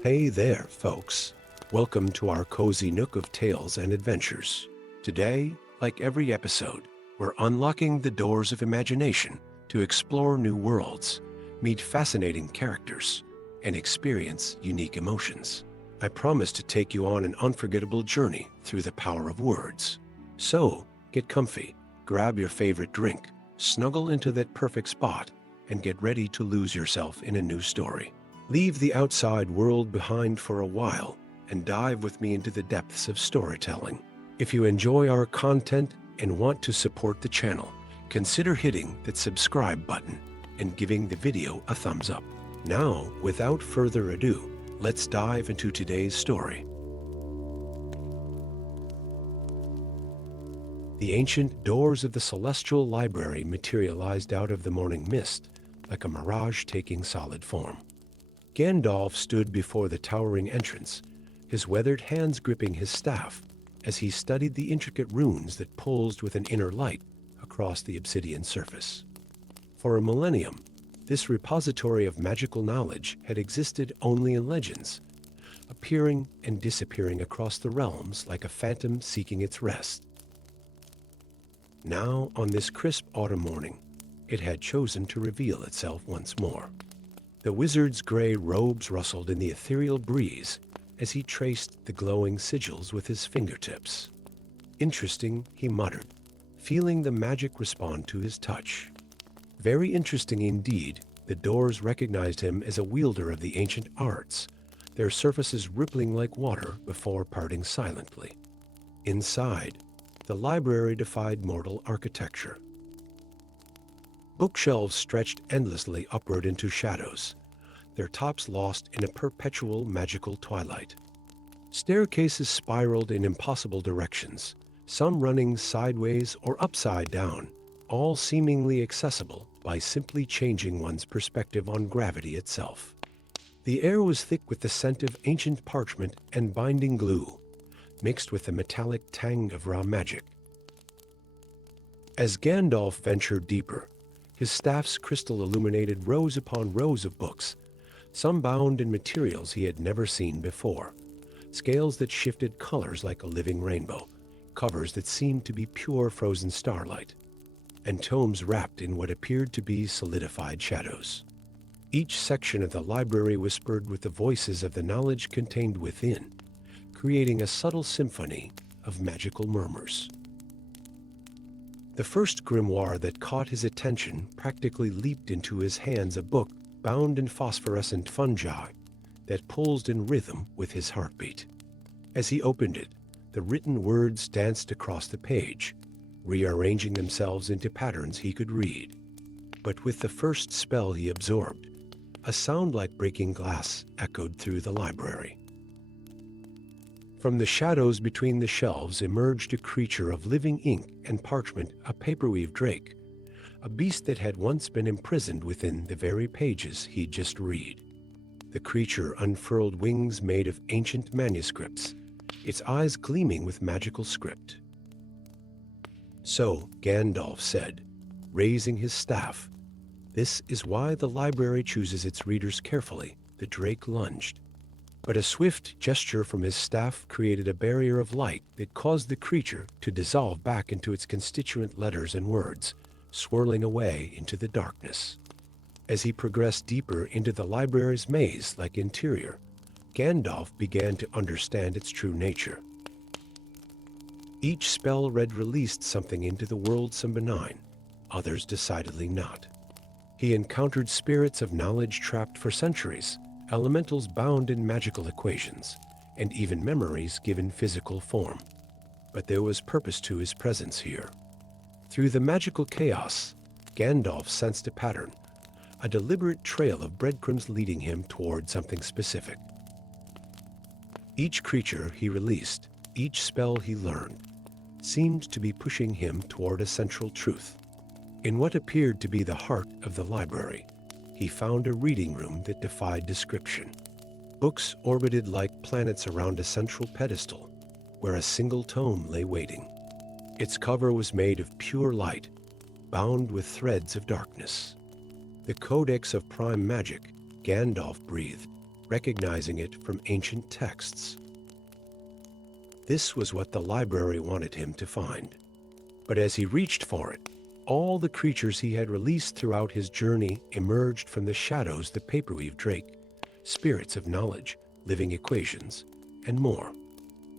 Hey there, folks. Welcome to our cozy nook of tales and adventures. Today, like every episode, we're unlocking the doors of imagination to explore new worlds, meet fascinating characters, and experience unique emotions. I promise to take you on an unforgettable journey through the power of words. So, get comfy, grab your favorite drink, snuggle into that perfect spot, and get ready to lose yourself in a new story. Leave the outside world behind for a while and dive with me into the depths of storytelling. If you enjoy our content and want to support the channel, consider hitting that subscribe button and giving the video a thumbs up. Now, without further ado, let's dive into today's story. The ancient doors of the Celestial Library materialized out of the morning mist, like a mirage taking solid form. Gandalf stood before the towering entrance, his weathered hands gripping his staff, as he studied the intricate runes that pulsed with an inner light across the obsidian surface. For a millennium, this repository of magical knowledge had existed only in legends, appearing and disappearing across the realms like a phantom seeking its rest. Now, on this crisp autumn morning, it had chosen to reveal itself once more. The wizard's gray robes rustled in the ethereal breeze as he traced the glowing sigils with his fingertips. Interesting, he muttered, feeling the magic respond to his touch. Very interesting indeed. The doors recognized him as a wielder of the ancient arts, their surfaces rippling like water before parting silently. Inside, the library defied mortal architecture. Bookshelves stretched endlessly upward into shadows, their tops lost in a perpetual magical twilight. Staircases spiraled in impossible directions, some running sideways or upside down, all seemingly accessible by simply changing one's perspective on gravity itself. The air was thick with the scent of ancient parchment and binding glue, mixed with the metallic tang of raw magic. As Gandalf ventured deeper, his staff's crystal illuminated rows upon rows of books, some bound in materials he had never seen before, scales that shifted colors like a living rainbow, covers that seemed to be pure frozen starlight, and tomes wrapped in what appeared to be solidified shadows. Each section of the library whispered with the voices of the knowledge contained within, creating a subtle symphony of magical murmurs. The first grimoire that caught his attention practically leaped into his hands, a book bound in phosphorescent fungi that pulsed in rhythm with his heartbeat. As he opened it, the written words danced across the page, rearranging themselves into patterns he could read. But with the first spell he absorbed, a sound like breaking glass echoed through the library. From the shadows between the shelves emerged a creature of living ink and parchment, a paperweave drake, a beast that had once been imprisoned within the very pages he'd just read. The creature unfurled wings made of ancient manuscripts, its eyes gleaming with magical script. "So," Gandalf said, raising his staff, "this is why the library chooses its readers carefully." The drake lunged, but a swift gesture from his staff created a barrier of light that caused the creature to dissolve back into its constituent letters and words, swirling away into the darkness. As he progressed deeper into the library's maze-like interior, Gandalf began to understand its true nature. Each spell read released something into the world, some benign, others decidedly not. He encountered spirits of knowledge trapped for centuries, elementals bound in magical equations, and even memories given physical form. But there was purpose to his presence here. Through the magical chaos, Gandalf sensed a pattern, a deliberate trail of breadcrumbs leading him toward something specific. Each creature he released, each spell he learned, seemed to be pushing him toward a central truth. In what appeared to be the heart of the library, he found a reading room that defied description. Books orbited like planets around a central pedestal, where a single tome lay waiting. Its cover was made of pure light, bound with threads of darkness. The Codex of Prime Magic, Gandalf breathed, recognizing it from ancient texts. This was what the library wanted him to find. But as he reached for it, all the creatures he had released throughout his journey emerged from the shadows the paperweave drake, spirits of knowledge, living equations, and more.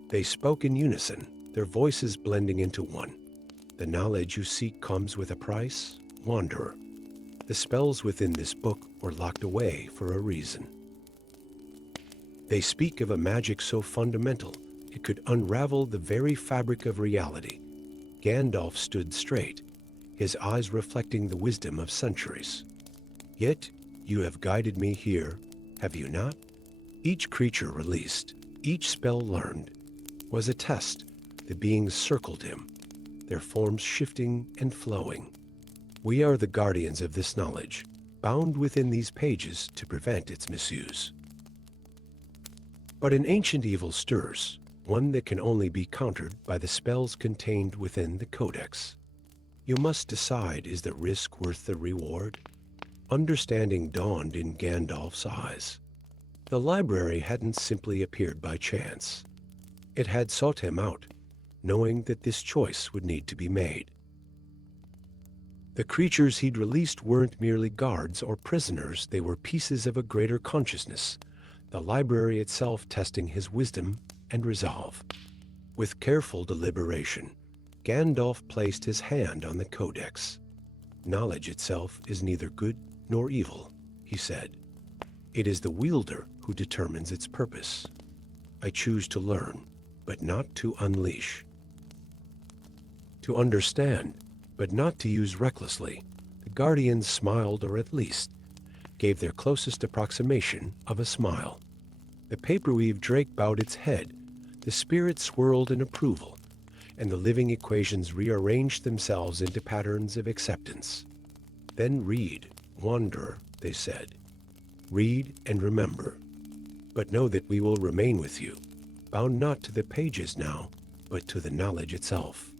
They spoke in unison, their voices blending into one. The knowledge you seek comes with a price, wanderer. The spells within this book were locked away for a reason. They speak of a magic so fundamental it could unravel the very fabric of reality. Gandalf stood straight, his eyes reflecting the wisdom of centuries. Yet, you have guided me here, have you not? Each creature released, each spell learned, was a test. The beings circled him, their forms shifting and flowing. We are the guardians of this knowledge, bound within these pages to prevent its misuse. But an ancient evil stirs, one that can only be countered by the spells contained within the Codex. You must decide, is the risk worth the reward? Understanding dawned in Gandalf's eyes. The library hadn't simply appeared by chance. It had sought him out, knowing that this choice would need to be made. The creatures he'd released weren't merely guards or prisoners, they were pieces of a greater consciousness, the library itself testing his wisdom and resolve. With careful deliberation, Gandalf placed his hand on the Codex. Knowledge itself is neither good nor evil, he said. It is the wielder who determines its purpose. I choose to learn, but not to unleash. To understand, but not to use recklessly. The guardians smiled, or at least gave their closest approximation of a smile. The paperweave drake bowed its head, the spirit swirled in approval, and the living equations rearranged themselves into patterns of acceptance. Then read, wanderer, they said. Read and remember. But know that we will remain with you, bound not to the pages now, but to the knowledge itself.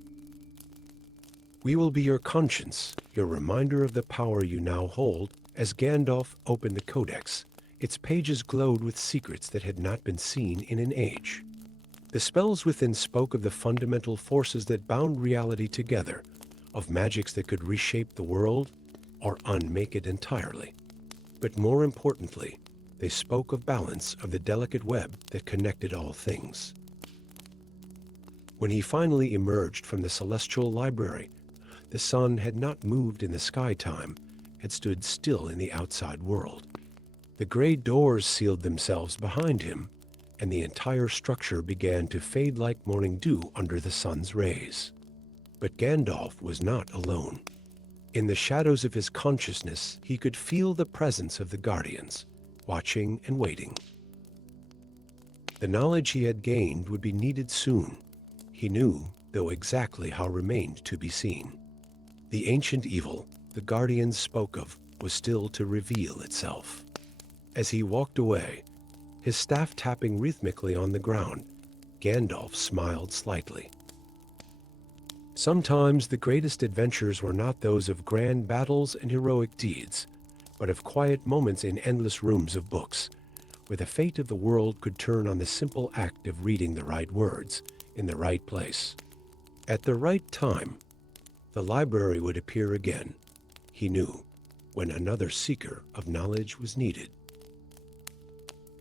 We will be your conscience, your reminder of the power you now hold. As Gandalf opened the Codex, its pages glowed with secrets that had not been seen in an age. The spells within spoke of the fundamental forces that bound reality together, of magics that could reshape the world or unmake it entirely. But more importantly, they spoke of balance, of the delicate web that connected all things. When he finally emerged from the celestial library, the sun had not moved in the sky time, had stood still in the outside world. The gray doors sealed themselves behind him, and the entire structure began to fade like morning dew under the sun's rays. But Gandalf was not alone. In the shadows of his consciousness, he could feel the presence of the guardians, watching and waiting. The knowledge he had gained would be needed soon. He knew, though exactly how remained to be seen. The ancient evil the guardians spoke of was still to reveal itself. As he walked away, his staff tapping rhythmically on the ground, Gandalf smiled slightly. Sometimes the greatest adventures were not those of grand battles and heroic deeds, but of quiet moments in endless rooms of books, where the fate of the world could turn on the simple act of reading the right words in the right place. At the right time, the library would appear again, he knew, when another seeker of knowledge was needed.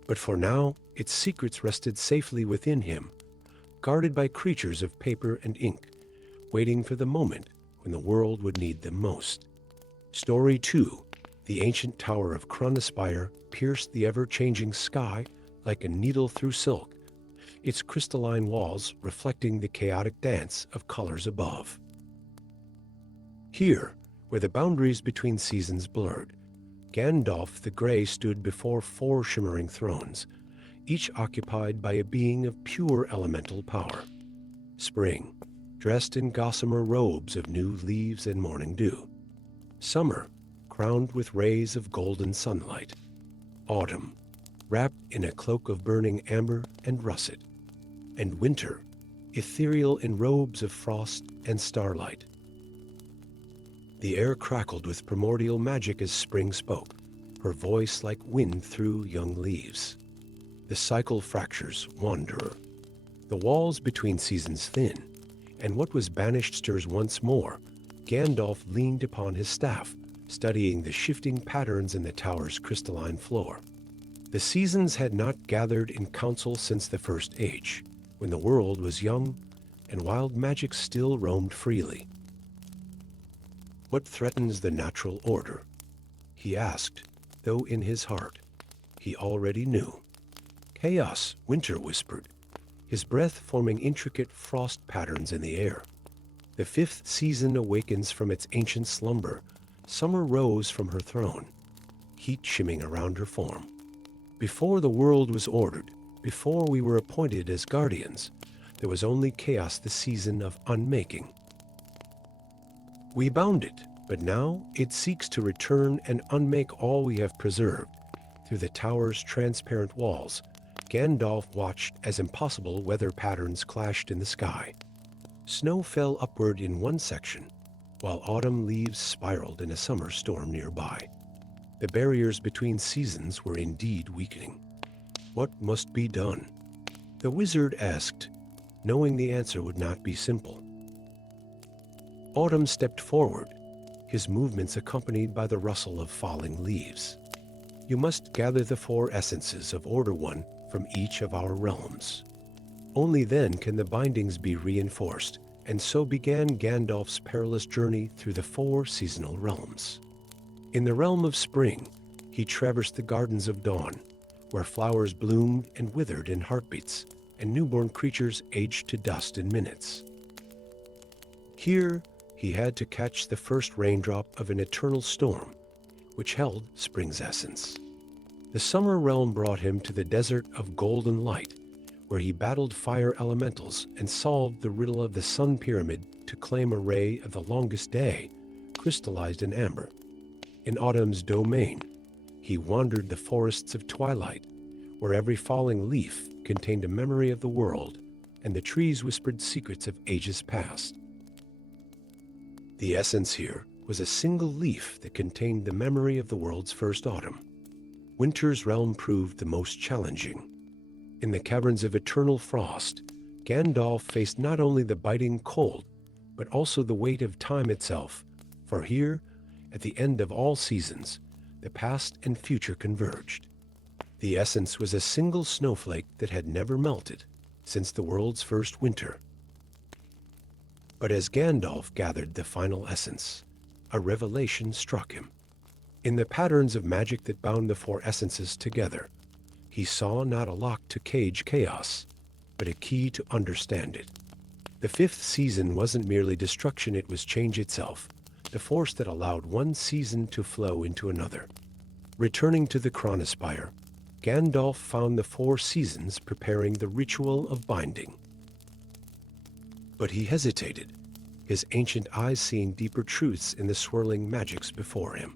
But for now, its secrets rested safely within him, guarded by creatures of paper and ink, waiting for the moment when the world would need them most. Story 2. The ancient tower of Spire pierced the ever-changing sky like a needle through silk, its crystalline walls reflecting the chaotic dance of colors above. Here, where the boundaries between seasons blurred, Gandalf the Grey stood before 4 shimmering thrones, each occupied by a being of pure elemental power. Spring, dressed in gossamer robes of new leaves and morning dew. Summer, crowned with rays of golden sunlight. Autumn, wrapped in a cloak of burning amber and russet. And winter, ethereal in robes of frost and starlight. The air crackled with primordial magic as spring spoke, her voice like wind through young leaves. The cycle fractures, wanderer. The walls between seasons thin, and what was banished stirs once more. Gandalf leaned upon his staff, studying the shifting patterns in the tower's crystalline floor. The seasons had not gathered in council since the First Age, when the world was young and wild magic still roamed freely. "What threatens the natural order?" he asked, though in his heart he already knew. "Chaos," Winter whispered, his breath forming intricate frost patterns in the air. "The fifth season awakens from its ancient slumber." Summer rose from her throne, heat shimming around her form. Before the world was ordered, before we were appointed as guardians, there was only chaos, the season of unmaking. We bound it, but now it seeks to return and unmake all we have preserved. Through the tower's transparent walls, Gandalf watched as impossible weather patterns clashed in the sky. Snow fell upward in one section, while autumn leaves spiraled in a summer storm nearby. The barriers between seasons were indeed weakening. What must be done? The wizard asked, knowing the answer would not be simple. Autumn stepped forward, his movements accompanied by the rustle of falling leaves. "You must gather the four essences of Order One from each of our realms. Only then can the bindings be reinforced." And so began Gandalf's perilous journey through the four seasonal realms. In the realm of spring, he traversed the gardens of dawn, where flowers bloomed and withered in heartbeats, and newborn creatures aged to dust in minutes. Here, he had to catch the first raindrop of an eternal storm, which held spring's essence. The summer realm brought him to the desert of golden light, where he battled fire elementals and solved the riddle of the sun pyramid to claim a ray of the longest day, crystallized in amber. In autumn's domain, he wandered the forests of twilight, where every falling leaf contained a memory of the world, and the trees whispered secrets of ages past. The essence here was a single leaf that contained the memory of the world's first autumn. Winter's realm proved the most challenging. In the caverns of eternal frost, Gandalf faced not only the biting cold, but also the weight of time itself, for here, at the end of all seasons, the past and future converged. The essence was a single snowflake that had never melted since the world's first winter. But as Gandalf gathered the final essence, a revelation struck him. In the patterns of magic that bound the four essences together, he saw not a lock to cage chaos, but a key to understand it. The fifth season wasn't merely destruction, it was change itself, the force that allowed one season to flow into another. Returning to the Chronospire, Gandalf found the four seasons preparing the ritual of binding. But he hesitated, his ancient eyes seeing deeper truths in the swirling magics before him.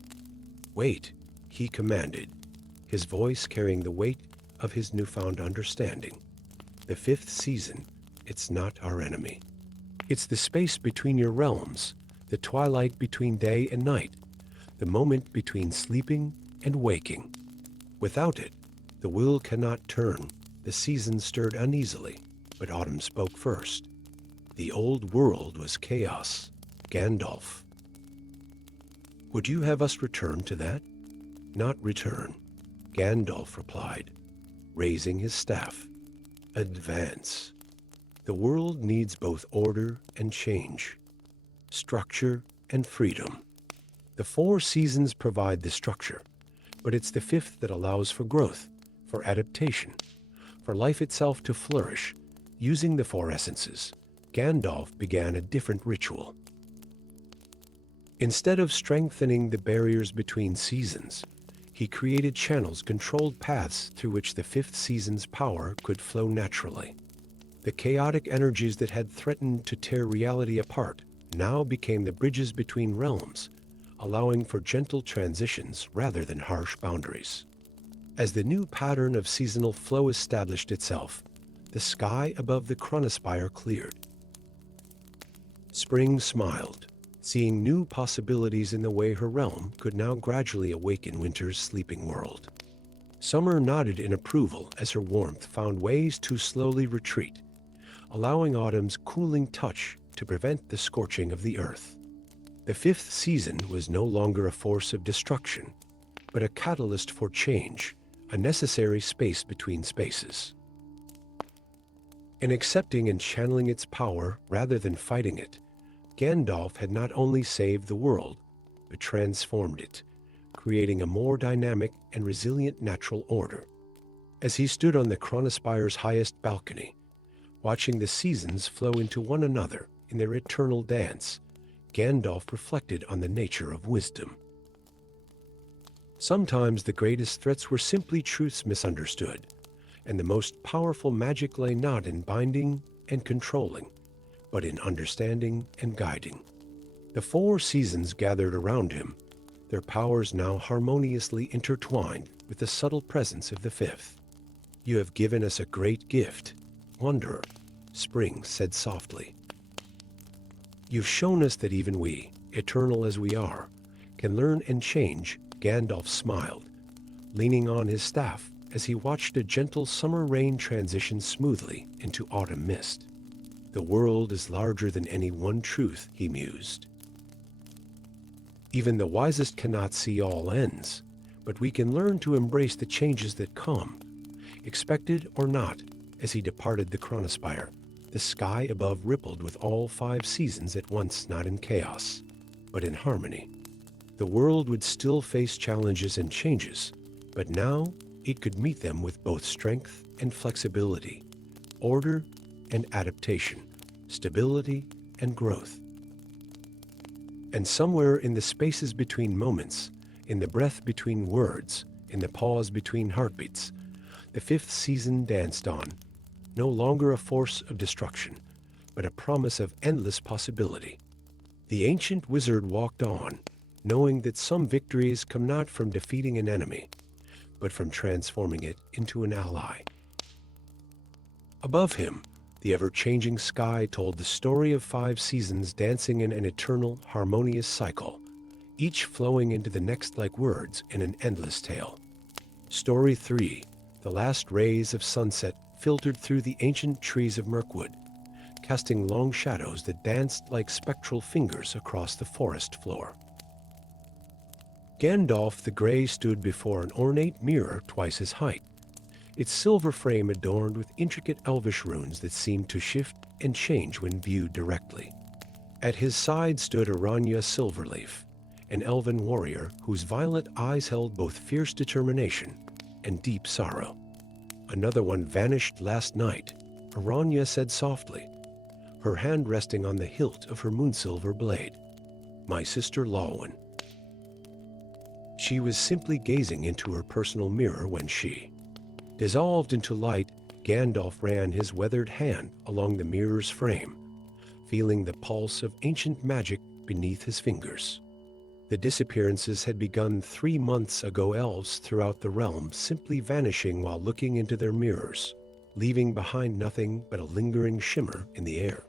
"Wait," he commanded, his voice carrying the weight of his newfound understanding. "The fifth season, it's not our enemy. It's the space between your realms, the twilight between day and night, the moment between sleeping and waking. Without it, the will cannot turn." The seasons stirred uneasily, but autumn spoke first. "The old world was chaos, Gandalf. Would you have us return to that?" "Not return," Gandalf replied, raising his staff. "Advance. The world needs both order and change, structure and freedom. The four seasons provide the structure, but it's the fifth that allows for growth, for adaptation, for life itself to flourish." Using the four essences, Gandalf began a different ritual. Instead of strengthening the barriers between seasons, he created channels, controlled paths through which the fifth season's power could flow naturally. The chaotic energies that had threatened to tear reality apart now became the bridges between realms, allowing for gentle transitions rather than harsh boundaries. As the new pattern of seasonal flow established itself, the sky above the Chronospire cleared. Spring smiled, seeing new possibilities in the way her realm could now gradually awaken winter's sleeping world. Summer nodded in approval as her warmth found ways to slowly retreat, allowing autumn's cooling touch to prevent the scorching of the earth. The fifth season was no longer a force of destruction, but a catalyst for change, a necessary space between spaces. In accepting and channeling its power rather than fighting it, Gandalf had not only saved the world, but transformed it, creating a more dynamic and resilient natural order. As he stood on the Chronospire's highest balcony, watching the seasons flow into one another in their eternal dance, Gandalf reflected on the nature of wisdom. Sometimes the greatest threats were simply truths misunderstood, and the most powerful magic lay not in binding and controlling, but in understanding and guiding. The four seasons gathered around him, their powers now harmoniously intertwined with the subtle presence of the fifth. "You have given us a great gift, Wanderer," Spring said softly. "You've shown us that even we, eternal as we are, can learn and change." Gandalf smiled, leaning on his staff as he watched a gentle summer rain transition smoothly into autumn mist. "The world is larger than any one truth," he mused. "Even the wisest cannot see all ends, but we can learn to embrace the changes that come, expected or not." As he departed the Chronospire, the sky above rippled with all five seasons at once, not in chaos, but in harmony. The world would still face challenges and changes, but now it could meet them with both strength and flexibility, order and adaptation, stability and growth. And somewhere in the spaces between moments, in the breath between words, in the pause between heartbeats, the fifth season danced on, no longer a force of destruction, but a promise of endless possibility. The ancient wizard walked on, knowing that some victories come not from defeating an enemy, but from transforming it into an ally. Above him, the ever-changing sky told the story of five seasons dancing in an eternal, harmonious cycle, each flowing into the next like words in an endless tale. Story 3. The last rays of sunset filtered through the ancient trees of Mirkwood, casting long shadows that danced like spectral fingers across the forest floor. Gandalf the Grey stood before an ornate mirror twice his height, its silver frame adorned with intricate elvish runes that seemed to shift and change when viewed directly. At his side stood Aranya Silverleaf, an elven warrior whose violet eyes held both fierce determination and deep sorrow. "Another one vanished last night," Aranya said softly, her hand resting on the hilt of her moonsilver blade. "My sister Lawin." She was simply gazing into her personal mirror when she dissolved into light. Gandalf ran his weathered hand along the mirror's frame, feeling the pulse of ancient magic beneath his fingers. The disappearances had begun 3 months ago, elves throughout the realm simply vanishing while looking into their mirrors, leaving behind nothing but a lingering shimmer in the air.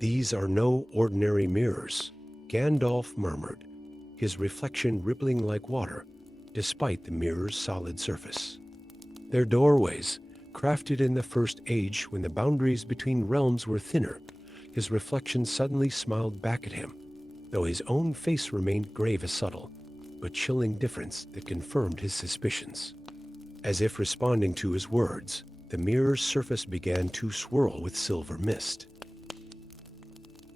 "These are no ordinary mirrors," Gandalf murmured, his reflection rippling like water, despite the mirror's solid surface. "They're doorways, crafted in the First Age when the boundaries between realms were thinner." His reflection suddenly smiled back at him, though his own face remained grave, a subtle but chilling difference that confirmed his suspicions. As if responding to his words, the mirror's surface began to swirl with silver mist.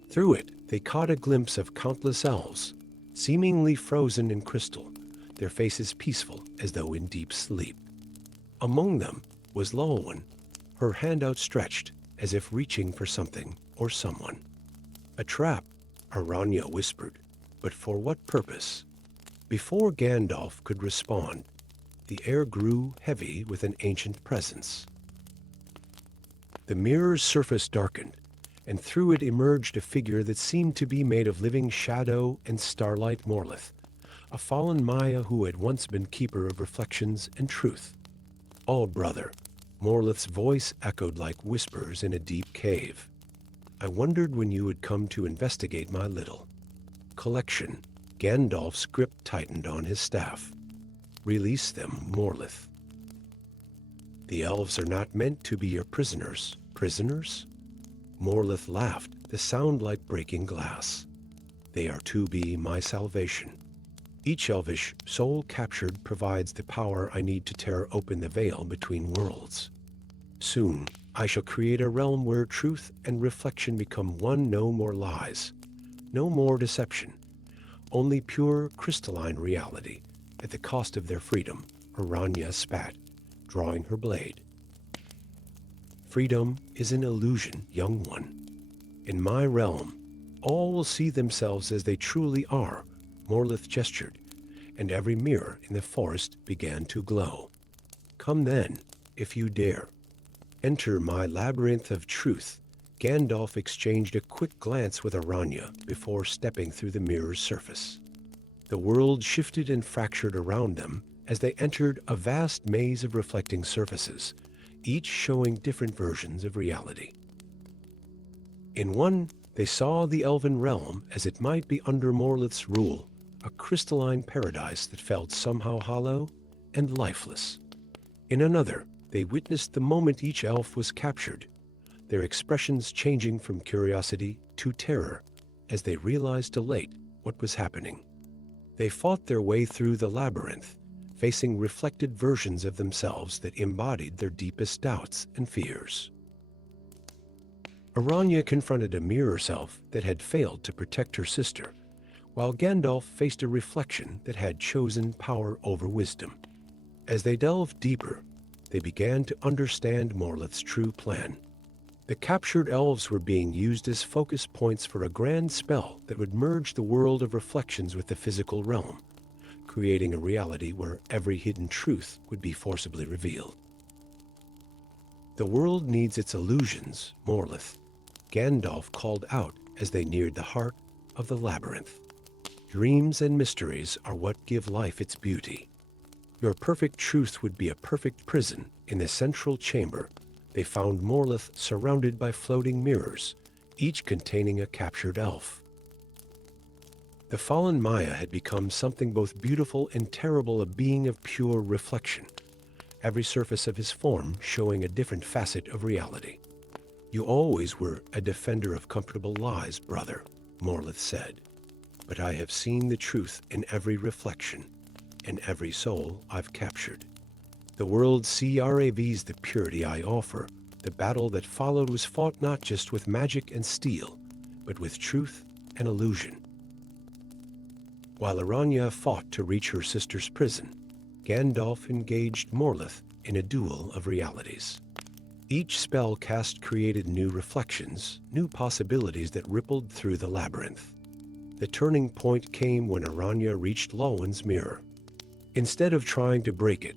Through it, they caught a glimpse of countless elves, seemingly frozen in crystal, their faces peaceful as though in deep sleep. Among them was Lawin, her hand outstretched as if reaching for something or someone. "A trap," Aranya whispered, "but for what purpose?" Before Gandalf could respond, the air grew heavy with an ancient presence. The mirror's surface darkened, and through it emerged a figure that seemed to be made of living shadow and starlight. Morlith, a fallen Maya who had once been keeper of reflections and truth. "Oh, brother," Morlith's voice echoed like whispers in a deep cave. I wondered when you would come to investigate my little collection. Gandalf's grip tightened on his staff. Release them, Morlith. The elves are not meant to be your prisoners. Prisoners? Morlith laughed, the sound like breaking glass. They are to be my salvation. Each elvish soul captured provides the power I need to tear open the veil between worlds. Soon, I shall create a realm where truth and reflection become one. No more lies, no more deception, only pure crystalline reality at the cost of their freedom. Aranya spat, drawing her blade. Freedom is an illusion, young one. In my realm, all will see themselves as they truly are. Morlith gestured, and every mirror in the forest began to glow. Come then, if you dare. Enter my labyrinth of truth. Gandalf exchanged a quick glance with Aranya before stepping through the mirror's surface. The world shifted and fractured around them as they entered a vast maze of reflecting surfaces, each showing different versions of reality. In one, they saw the elven realm as it might be under Morlith's rule, a crystalline paradise that felt somehow hollow and lifeless. In another, they witnessed the moment each elf was captured, their expressions changing from curiosity to terror as they realized too late what was happening. They fought their way through the labyrinth, facing reflected versions of themselves that embodied their deepest doubts and fears. Aranya confronted a mirror self that had failed to protect her sister, while Gandalf faced a reflection that had chosen power over wisdom. As they delved deeper, they began to understand Morlith's true plan. The captured elves were being used as focus points for a grand spell that would merge the world of reflections with the physical realm, creating a reality where every hidden truth would be forcibly revealed. The world needs its illusions, Morlith, Gandalf called out as they neared the heart of the labyrinth. Dreams and mysteries are what give life its beauty. Your perfect truth would be a perfect prison. In the central chamber, they found Morlith surrounded by floating mirrors, each containing a captured elf. The fallen Maya had become something both beautiful and terrible, a being of pure reflection, every surface of his form showing a different facet of reality. You always were a defender of comfortable lies, brother, Morlith said. But I have seen the truth in every reflection, in every soul I've captured. The world craves the purity I offer. The battle that followed was fought not just with magic and steel, but with truth and illusion. While Aranya fought to reach her sister's prison, Gandalf engaged Morlith in a duel of realities. Each spell cast created new reflections, new possibilities that rippled through the labyrinth. The turning point came when Aranya reached Lawin's mirror. Instead of trying to break it,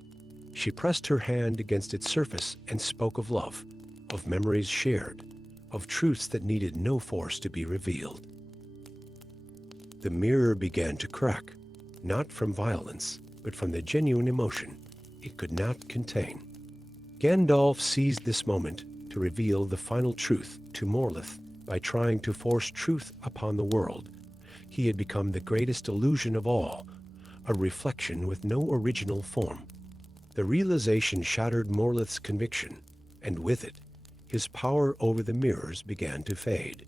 she pressed her hand against its surface and spoke of love, of memories shared, of truths that needed no force to be revealed. The mirror began to crack, not from violence, but from the genuine emotion it could not contain. Gandalf seized this moment to reveal the final truth to Morlith by trying to force truth upon the world. He had become the greatest illusion of all, a reflection with no original form. The realization shattered Morlith's conviction, and with it, his power over the mirrors began to fade.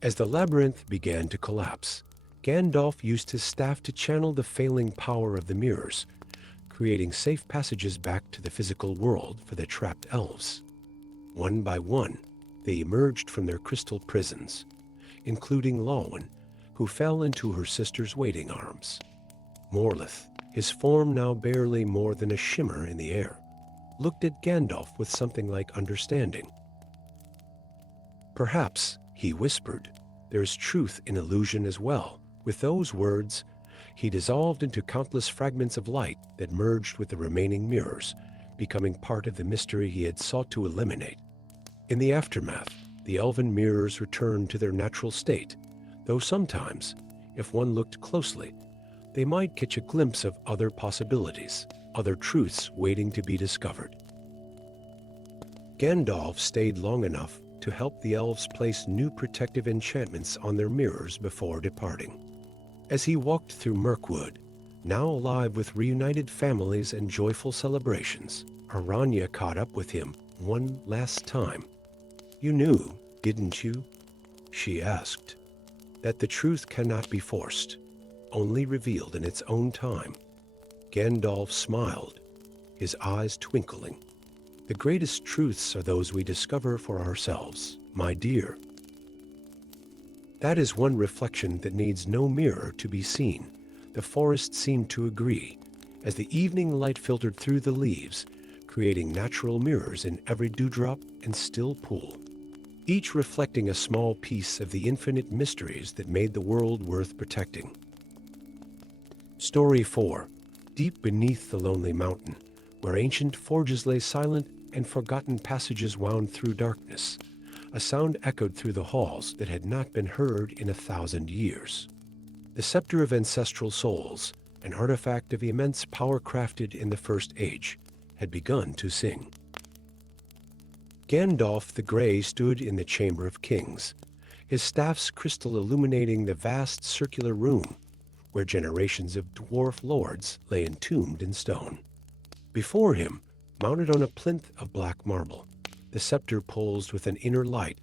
As the labyrinth began to collapse, Gandalf used his staff to channel the failing power of the mirrors, creating safe passages back to the physical world for the trapped elves. One by one, they emerged from their crystal prisons, including Lawin, who fell into her sister's waiting arms. Morlith, his form now barely more than a shimmer in the air, looked at Gandalf with something like understanding. Perhaps, he whispered, there's truth in illusion as well. With those words, he dissolved into countless fragments of light that merged with the remaining mirrors, becoming part of the mystery he had sought to eliminate. In the aftermath, the elven mirrors returned to their natural state, though sometimes, if one looked closely, they might catch a glimpse of other possibilities, other truths waiting to be discovered. Gandalf stayed long enough to help the elves place new protective enchantments on their mirrors before departing. As he walked through Mirkwood, now alive with reunited families and joyful celebrations, Aranya caught up with him one last time. "You knew, didn't you?" she asked. "That the truth cannot be forced, only revealed in its own time." Gandalf smiled, his eyes twinkling. "The greatest truths are those we discover for ourselves, my dear. That is one reflection that needs no mirror to be seen." The forest seemed to agree, as the evening light filtered through the leaves, creating natural mirrors in every dewdrop and still pool, each reflecting a small piece of the infinite mysteries that made the world worth protecting. Story 4. Deep beneath the lonely mountain, where ancient forges lay silent and forgotten passages wound through darkness, a sound echoed through the halls that had not been heard in 1,000 years. The scepter of ancestral souls, an artifact of immense power crafted in the First Age, had begun to sing. Gandalf the Grey stood in the Chamber of Kings, his staff's crystal illuminating the vast circular room where generations of dwarf lords lay entombed in stone. Before him, mounted on a plinth of black marble, the scepter pulsed with an inner light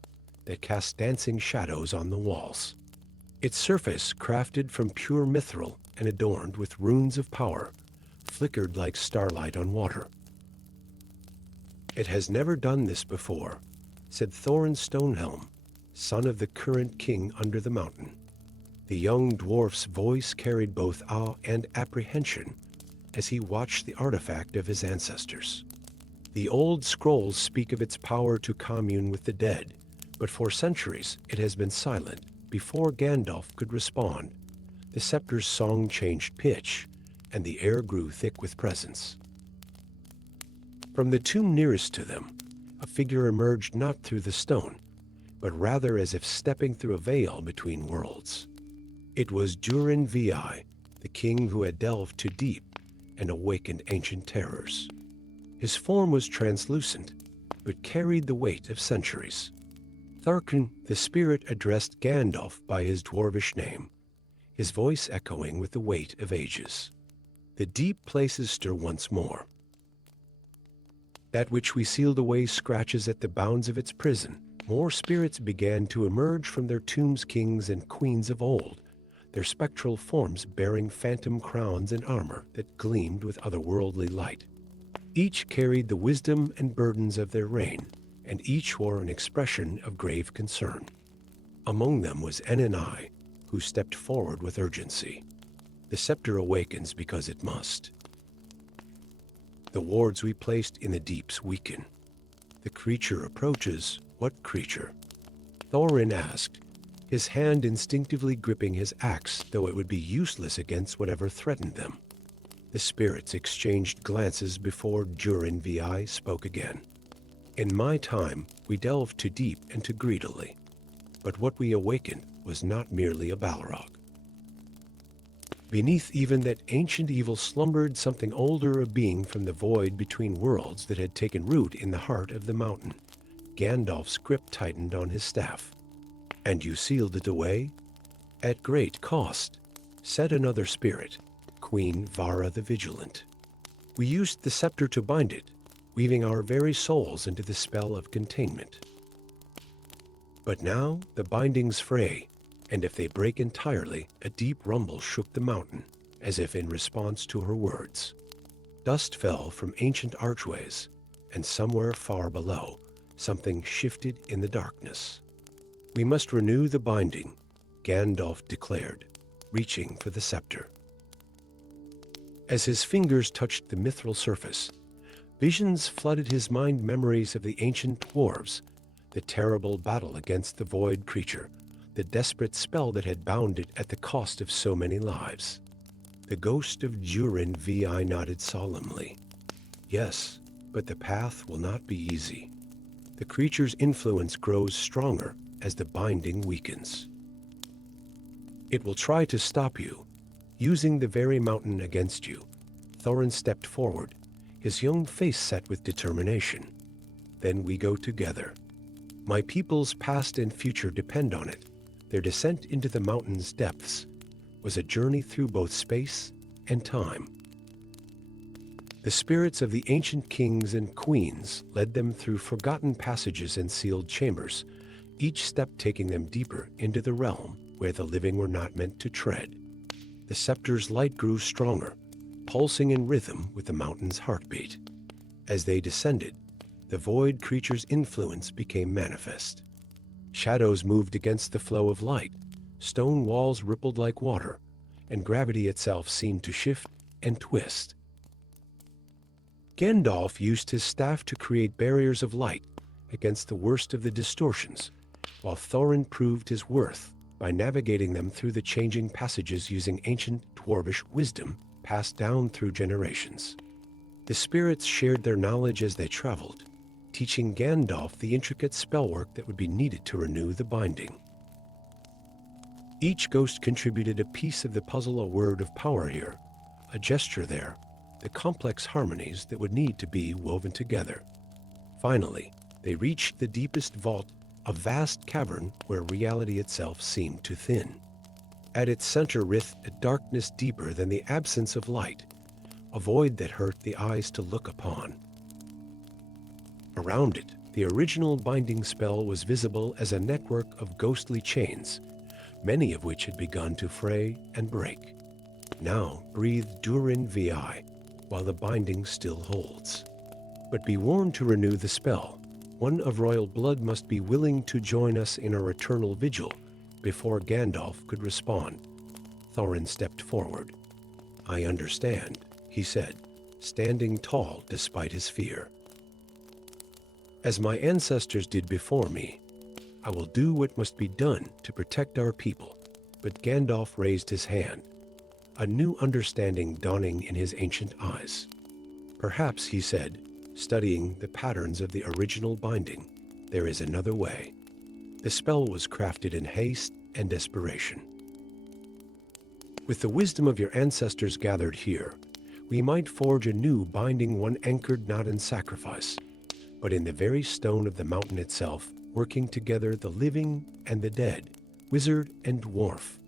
that cast dancing shadows on the walls. Its surface, crafted from pure mithril and adorned with runes of power, flickered like starlight on water. "It has never done this before," said Thorin Stonehelm, son of the current king under the mountain. The young dwarf's voice carried both awe and apprehension as he watched the artifact of his ancestors. "The old scrolls speak of its power to commune with the dead, but for centuries it has been silent." Before Gandalf could respond, the scepter's song changed pitch, and the air grew thick with presence. From the tomb nearest to them, a figure emerged not through the stone, but rather as if stepping through a veil between worlds. It was Durin Vi, the king who had delved too deep and awakened ancient terrors. His form was translucent, but carried the weight of centuries. Tharkin, the spirit, addressed Gandalf by his dwarvish name, his voice echoing with the weight of ages. "The deep places stir once more. That which we sealed away scratches at the bounds of its prison." More spirits began to emerge from their tombs, kings and queens of old, their spectral forms bearing phantom crowns and armor that gleamed with otherworldly light. Each carried the wisdom and burdens of their reign, and each wore an expression of grave concern. Among them was Enenai, who stepped forward with urgency. "The scepter awakens because it must. The wards we placed in the deeps weaken. The creature approaches." "What creature?" Thorin asked, his hand instinctively gripping his axe, though it would be useless against whatever threatened them. The spirits exchanged glances before Durin Vi spoke again. "In my time, we delved too deep and too greedily, but what we awakened was not merely a Balrog. Beneath even that ancient evil slumbered something older, a being from the void between worlds that had taken root in the heart of the mountain." Gandalf's grip tightened on his staff. "And you sealed it away?" "At great cost," said another spirit, Queen Vara the Vigilant. "We used the scepter to bind it, weaving our very souls into the spell of containment. But now the bindings fray, and if they break entirely," a deep rumble shook the mountain, as if in response to her words. Dust fell from ancient archways, and somewhere far below, something shifted in the darkness. "We must renew the binding," Gandalf declared, reaching for the scepter. As his fingers touched the mithril surface, visions flooded his mind, memories of the ancient dwarves, the terrible battle against the void creature, the desperate spell that had bound it at the cost of so many lives. The ghost of Durin Vi nodded solemnly. "Yes, but the path will not be easy. The creature's influence grows stronger as the binding weakens. It will try to stop you, using the very mountain against you." Thorin stepped forward, his young face set with determination. "Then we go together." My people's past and future depend on it. Their descent into the mountain's depths was a journey through both space and time. The spirits of the ancient kings and queens led them through forgotten passages and sealed chambers, each step taking them deeper into the realm where the living were not meant to tread. The scepter's light grew stronger, pulsing in rhythm with the mountain's heartbeat. As they descended, the void creature's influence became manifest. Shadows moved against the flow of light, stone walls rippled like water, and gravity itself seemed to shift and twist. Gandalf used his staff to create barriers of light against the worst of the distortions, while Thorin proved his worth by navigating them through the changing passages using ancient dwarvish wisdom passed down through generations. The spirits shared their knowledge as they traveled, teaching Gandalf the intricate spellwork that would be needed to renew the binding. Each ghost contributed a piece of the puzzle, a word of power here, a gesture there, the complex harmonies that would need to be woven together. Finally, they reached the deepest vault, a vast cavern where reality itself seemed to thin. At its center writhed a darkness deeper than the absence of light, a void that hurt the eyes to look upon. Around it, the original binding spell was visible as a network of ghostly chains, many of which had begun to fray and break. Now breathe Durin Vi, while the binding still holds. But be warned to renew the spell. One of royal blood must be willing to join us in our eternal vigil. Before Gandalf could respond, Thorin stepped forward. I understand, he said, standing tall despite his fear. As my ancestors did before me, I will do what must be done to protect our people. But Gandalf raised his hand, a new understanding dawning in his ancient eyes. Perhaps, he said, studying the patterns of the original binding, there is another way. The spell was crafted in haste and desperation. With the wisdom of your ancestors gathered here, we might forge a new binding, one anchored not in sacrifice, but in the very stone of the mountain itself, working together the living and the dead, wizard and dwarf.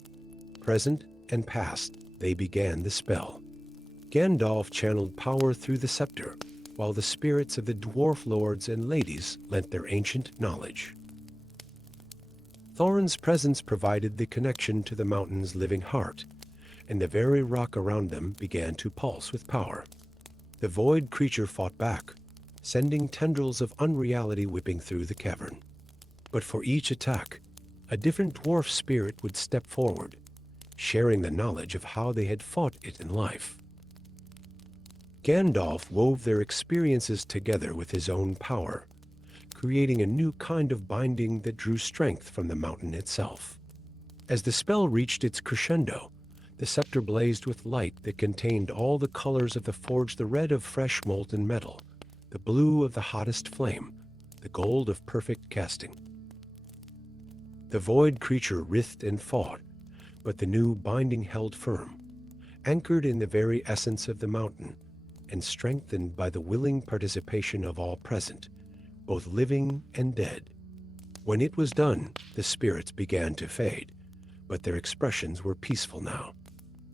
Present and past, they began the spell. Gandalf channeled power through the scepter, while the spirits of the dwarf lords and ladies lent their ancient knowledge. Thorin's presence provided the connection to the mountain's living heart, and the very rock around them began to pulse with power. The void creature fought back, sending tendrils of unreality whipping through the cavern. But for each attack, a different dwarf spirit would step forward, sharing the knowledge of how they had fought it in life. Gandalf wove their experiences together with his own power, creating a new kind of binding that drew strength from the mountain itself. As the spell reached its crescendo, the scepter blazed with light that contained all the colors of the forge, the red of fresh molten metal, the blue of the hottest flame, the gold of perfect casting. The void creature writhed and fought, but the new binding held firm, anchored in the very essence of the mountain, and strengthened by the willing participation of all present, both living and dead. When it was done, the spirits began to fade, but their expressions were peaceful now.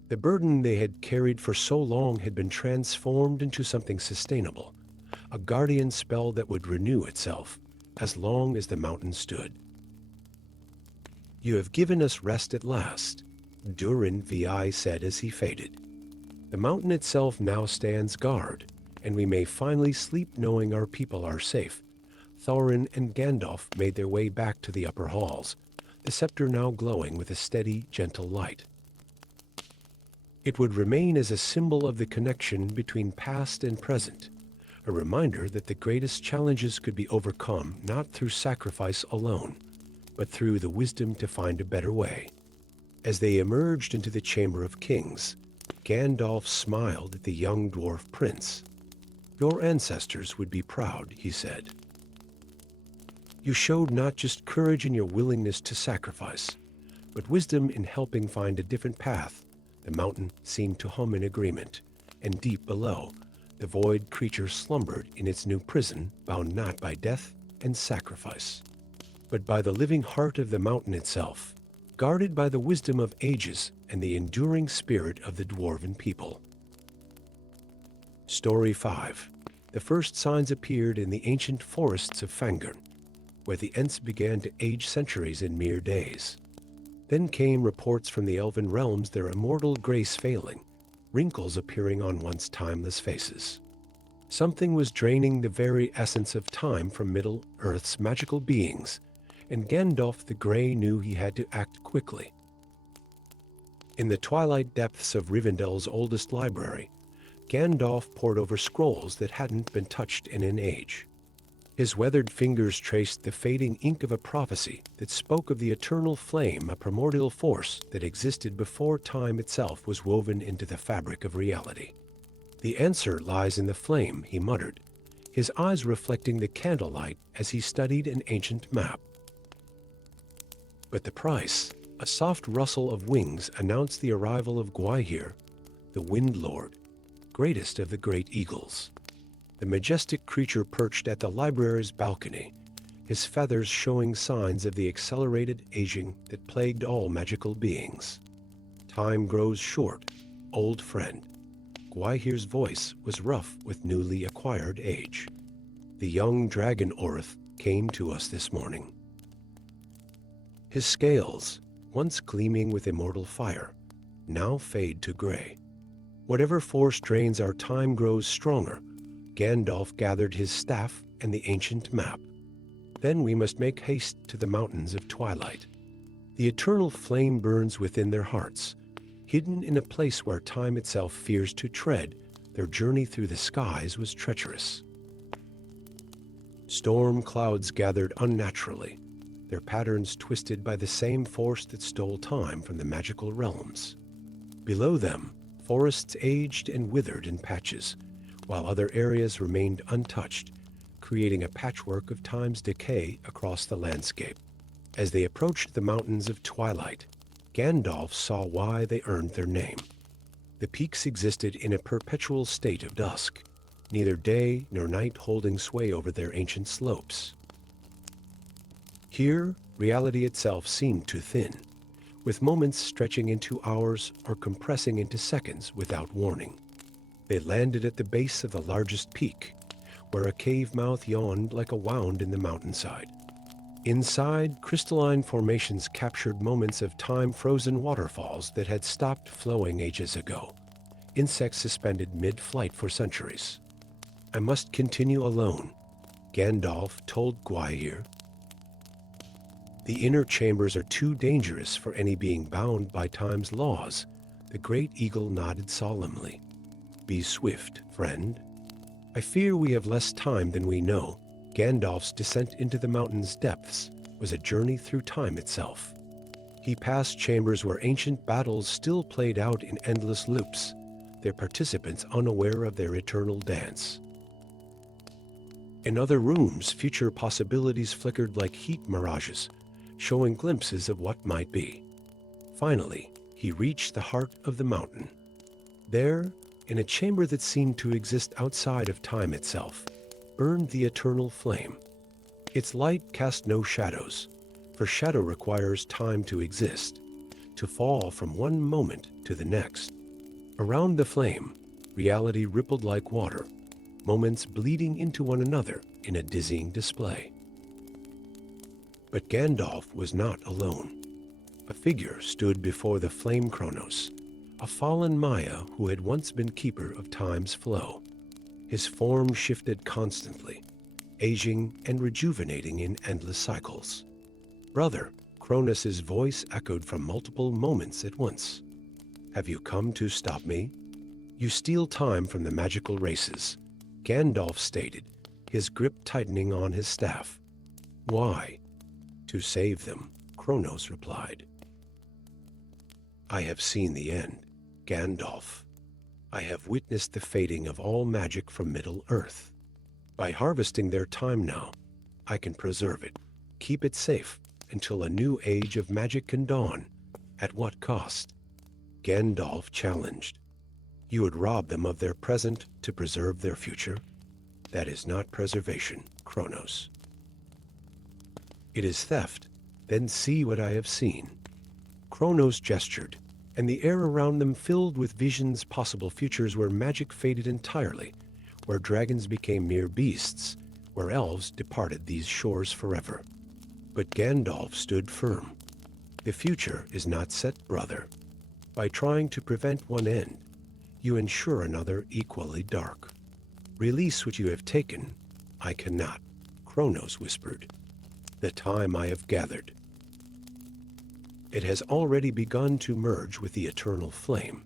The burden they had carried for so long had been transformed into something sustainable, a guardian spell that would renew itself as long as the mountain stood. You have given us rest at last, Durin Vi said as he faded. The mountain itself now stands guard, and we may finally sleep knowing our people are safe. Thorin and Gandalf made their way back to the upper halls, the scepter now glowing with a steady, gentle light. It would remain as a symbol of the connection between past and present, a reminder that the greatest challenges could be overcome not through sacrifice alone, but through the wisdom to find a better way. As they emerged into the Chamber of Kings, Gandalf smiled at the young dwarf prince. Your ancestors would be proud, he said. You showed not just courage in your willingness to sacrifice, but wisdom in helping find a different path. The mountain seemed to hum in agreement, and deep below, the void creature slumbered in its new prison, bound not by death and sacrifice. but by the living heart of the mountain itself, guarded by the wisdom of ages and the enduring spirit of the dwarven people. Story 5. The first signs appeared in the ancient forests of Fangorn, where the Ents began to age centuries in mere days. Then came reports from the elven realms, their immortal grace failing, wrinkles appearing on once timeless faces. Something was draining the very essence of time from Middle-earth's magical beings, and Gandalf the Grey knew he had to act quickly. In the twilight depths of Rivendell's oldest library, Gandalf pored over scrolls that hadn't been touched in an age. His weathered fingers traced the fading ink of a prophecy that spoke of the eternal flame, a primordial force that existed before time itself was woven into the fabric of reality. "The answer lies in the flame," he muttered, his eyes reflecting the candlelight as he studied an ancient map. But the price, a soft rustle of wings, announced the arrival of Gwaihir, the Wind Lord, greatest of the great eagles. The majestic creature perched at the library's balcony, his feathers showing signs of the accelerated aging that plagued all magical beings. "Time grows short, old friend." Gwaihir's voice was rough with newly acquired age. "The young dragon Orith came to us this morning." His scales, once gleaming with immortal fire, now fade to gray. Whatever force drains our time grows stronger. Gandalf gathered his staff and the ancient map. "Then we must make haste to the mountains of twilight. The eternal flame burns within their hearts. Hidden in a place where time itself fears to tread, their journey through the skies was treacherous." Storm clouds gathered unnaturally, their patterns twisted by the same force that stole time from the magical realms. Below them, forests aged and withered in patches, while other areas remained untouched, creating a patchwork of time's decay across the landscape. As they approached the mountains of twilight, Gandalf saw why they earned their name. The peaks existed in a perpetual state of dusk, neither day nor night holding sway over their ancient slopes. Here, reality itself seemed to thin, with moments stretching into hours or compressing into seconds without warning. They landed at the base of the largest peak, where a cave mouth yawned like a wound in the mountainside. Inside, crystalline formations captured moments of time-frozen waterfalls that had stopped flowing ages ago, insects suspended mid-flight for centuries. "I must continue alone," Gandalf told Gwaihir. "The inner chambers are too dangerous for any being bound by time's laws." The great eagle nodded solemnly. "Be swift, friend. I fear we have less time than we know." Gandalf's descent into the mountain's depths was a journey through time itself. He passed chambers where ancient battles still played out in endless loops, their participants unaware of their eternal dance. In other rooms, future possibilities flickered like heat mirages, showing glimpses of what might be. Finally, he reached the heart of the mountain. There, in a chamber that seemed to exist outside of time itself, burned the eternal flame. Its light cast no shadows, for shadow requires time to exist, to fall from one moment to the next. Around the flame, reality rippled like water, moments bleeding into one another in a dizzying display. But Gandalf was not alone. A figure stood before the flame Kronos, a fallen Maya who had once been keeper of time's flow. His form shifted constantly, aging and rejuvenating in endless cycles. "Brother," Kronos' voice echoed from multiple moments at once. "Have you come to stop me? You steal time from the magical races," Gandalf stated, his grip tightening on his staff. "Why?" "To save them," Kronos replied. "I have seen the end, Gandalf. I have witnessed the fading of all magic from Middle-earth. By harvesting their time now, I can preserve it, keep it safe, until a new age of magic can dawn. At what cost?" Gandalf challenged. "You would rob them of their present to preserve their future? That is not preservation, Kronos." It is theft. Then see what I have seen." Kronos gestured, and the air around them filled with visions, possible futures where magic faded entirely, where dragons became mere beasts, where elves departed these shores forever. But Gandalf stood firm. "The future is not set, brother. By trying to prevent one end, you ensure another equally dark. Release what you have taken. I cannot," Kronos whispered. "The time I have gathered. It has already begun to merge with the eternal flame.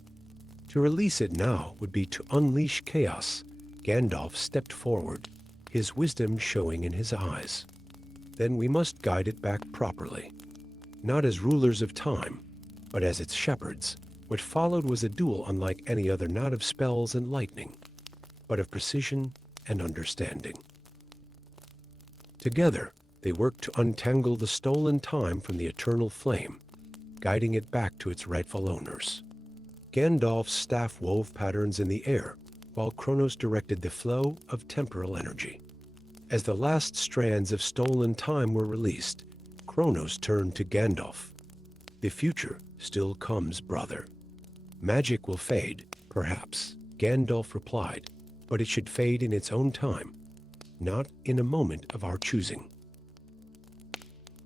To release it now would be to unleash chaos." Gandalf stepped forward, his wisdom showing in his eyes. "Then we must guide it back properly. Not as rulers of time, but as its shepherds." What followed was a duel unlike any other, not of spells and lightning, but of precision and understanding. Together, they worked to untangle the stolen time from the eternal flame, guiding it back to its rightful owners. Gandalf's staff wove patterns in the air, while Kronos directed the flow of temporal energy. As the last strands of stolen time were released, Kronos turned to Gandalf. "The future still comes, brother. Magic will fade, perhaps," Gandalf replied, "but it should fade in its own time, not in a moment of our choosing.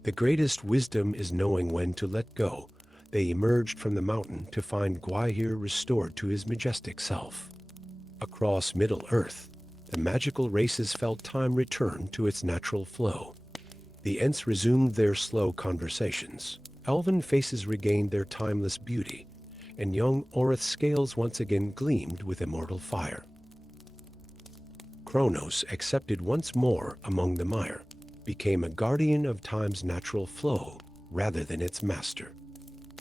The greatest wisdom is knowing when to let go." They emerged from the mountain to find Gwaihir restored to his majestic self. Across Middle-earth, the magical races felt time return to its natural flow. The Ents resumed their slow conversations. Elven faces regained their timeless beauty, and young Orith's scales once again gleamed with immortal fire. Kronos, accepted once more among the mire, became a guardian of time's natural flow rather than its master.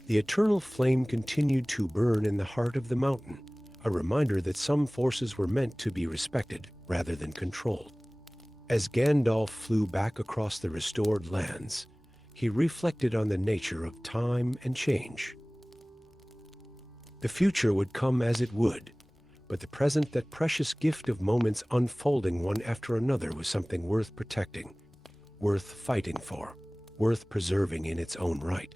The eternal flame continued to burn in the heart of the mountain, a reminder that some forces were meant to be respected rather than controlled. As Gandalf flew back across the restored lands, he reflected on the nature of time and change. The future would come as it would, but the present, that precious gift of moments unfolding one after another, was something worth protecting, worth fighting for, worth preserving in its own right.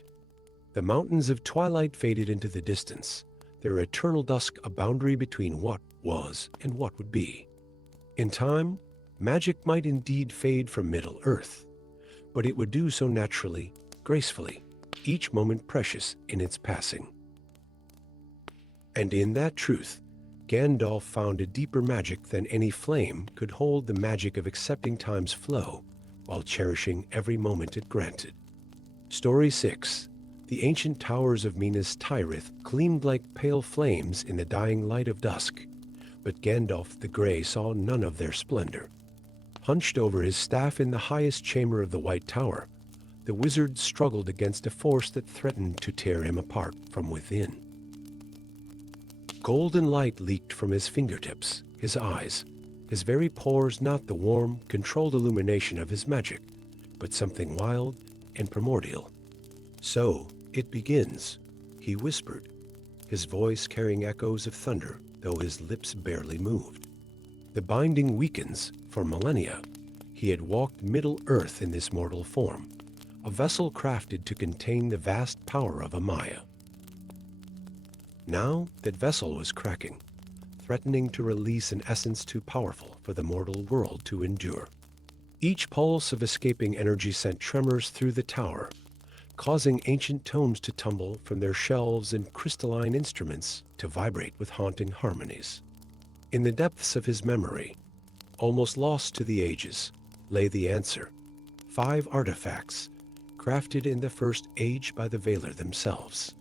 The mountains of twilight faded into the distance, their eternal dusk a boundary between what was and what would be. In time, magic might indeed fade from Middle-earth, but it would do so naturally, gracefully, each moment precious in its passing. And in that truth, Gandalf found a deeper magic than any flame could hold, the magic of accepting time's flow while cherishing every moment it granted. Story 6. The ancient towers of Minas Tirith gleamed like pale flames in the dying light of dusk, but Gandalf the Grey saw none of their splendor. Hunched over his staff in the highest chamber of the White Tower, the wizard struggled against a force that threatened to tear him apart from within. Golden light leaked from his fingertips, his eyes, his very pores, not the warm, controlled illumination of his magic, but something wild and primordial. "So, it begins," he whispered, his voice carrying echoes of thunder, though his lips barely moved. "The binding weakens. For millennia, he had walked Middle-earth in this mortal form, a vessel crafted to contain the vast power of a Maya. Now that vessel was cracking, threatening to release an essence too powerful for the mortal world to endure. Each pulse of escaping energy sent tremors through the tower, causing ancient tomes to tumble from their shelves and crystalline instruments to vibrate with haunting harmonies. In the depths of his memory, almost lost to the ages, lay the answer: 5 artifacts, crafted in the First Age by the Valar themselves.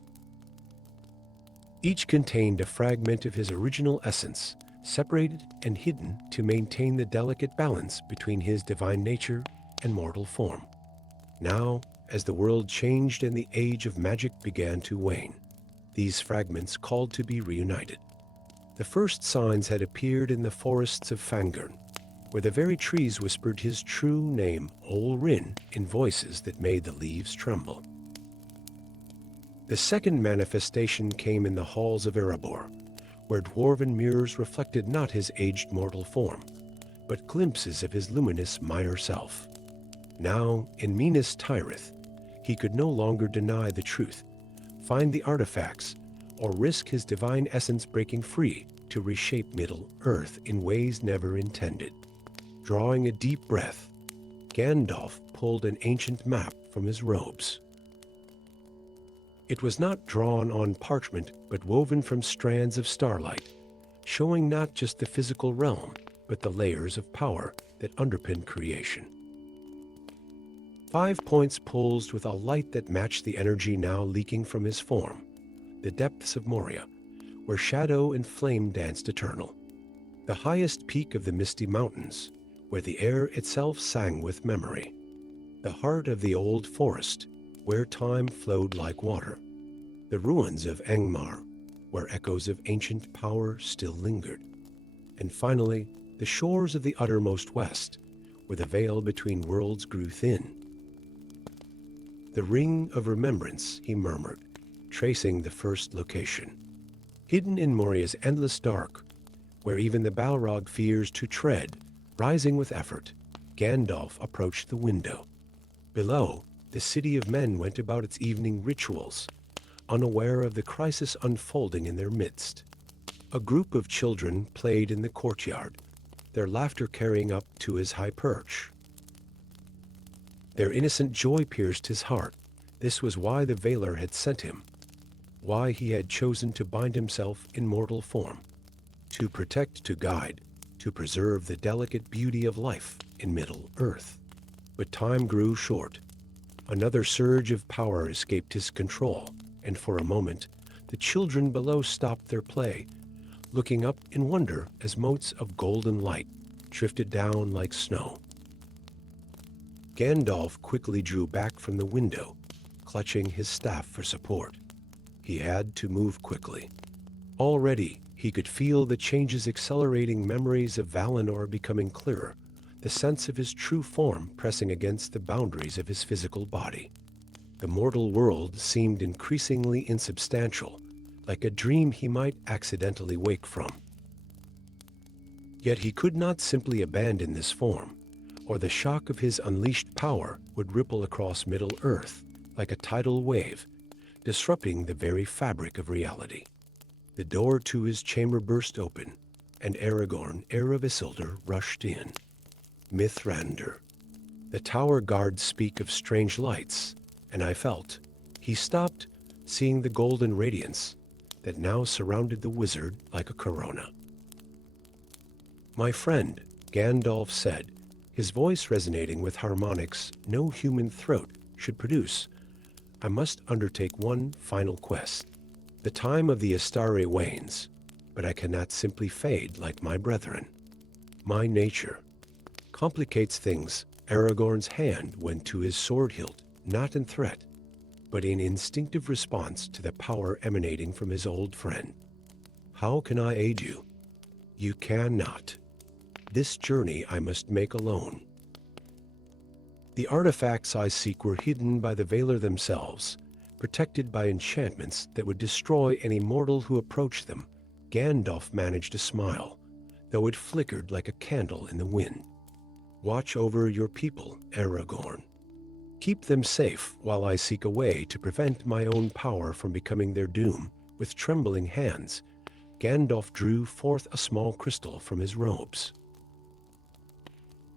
Each contained a fragment of his original essence, separated and hidden to maintain the delicate balance between his divine nature and mortal form. Now, as the world changed and the age of magic began to wane, these fragments called to be reunited. The first signs had appeared in the forests of Fangorn, where the very trees whispered his true name, Olrin, in voices that made the leaves tremble. The second manifestation came in the halls of Erebor, where dwarven mirrors reflected not his aged mortal form, but glimpses of his luminous Mire self. Now, in Minas Tirith, he could no longer deny the truth, find the artifacts, or risk his divine essence breaking free to reshape Middle-earth in ways never intended. Drawing a deep breath, Gandalf pulled an ancient map from his robes. It was not drawn on parchment, but woven from strands of starlight, showing not just the physical realm, but the layers of power that underpin creation. 5 points pulsed with a light that matched the energy now leaking from his form, the depths of Moria, where shadow and flame danced eternal. The highest peak of the misty mountains, where the air itself sang with memory. The heart of the old forest, where time flowed like water. The ruins of Angmar, where echoes of ancient power still lingered. And finally, the shores of the uttermost west, where the veil between worlds grew thin. The ring of remembrance, he murmured, tracing the first location. Hidden in Moria's endless dark, where even the Balrog fears to tread, rising with effort, Gandalf approached the window. Below, the city of men went about its evening rituals, unaware of the crisis unfolding in their midst. A group of children played in the courtyard, their laughter carrying up to his high perch. Their innocent joy pierced his heart. This was why the Valar had sent him, why he had chosen to bind himself in mortal form, to protect, to guide, to preserve the delicate beauty of life in Middle-earth. But time grew short. Another surge of power escaped his control, and for a moment, the children below stopped their play, looking up in wonder as motes of golden light drifted down like snow. Gandalf quickly drew back from the window, clutching his staff for support. He had to move quickly. Already, he could feel the changes accelerating, memories of Valinor becoming clearer, the sense of his true form pressing against the boundaries of his physical body. The mortal world seemed increasingly insubstantial, like a dream he might accidentally wake from. Yet he could not simply abandon this form, or the shock of his unleashed power would ripple across Middle-earth like a tidal wave, disrupting the very fabric of reality. The door to his chamber burst open, and Aragorn, heir of Isildur, rushed in. Mithrandir. The tower guards speak of strange lights, and I felt. He stopped, seeing the golden radiance that now surrounded the wizard like a corona. "My friend," Gandalf said, his voice resonating with harmonics no human throat should produce, "I must undertake one final quest. The time of the Astari wanes, but I cannot simply fade like my brethren. My nature complicates things." Aragorn's hand went to his sword hilt, not in threat, but in instinctive response to the power emanating from his old friend. "How can I aid you?" "You cannot. This journey I must make alone." The artifacts I seek were hidden by the Valar themselves, protected by enchantments that would destroy any mortal who approached them. Gandalf managed a smile, though it flickered like a candle in the wind. "Watch over your people, Aragorn. Keep them safe while I seek a way to prevent my own power from becoming their doom." With trembling hands, Gandalf drew forth a small crystal from his robes.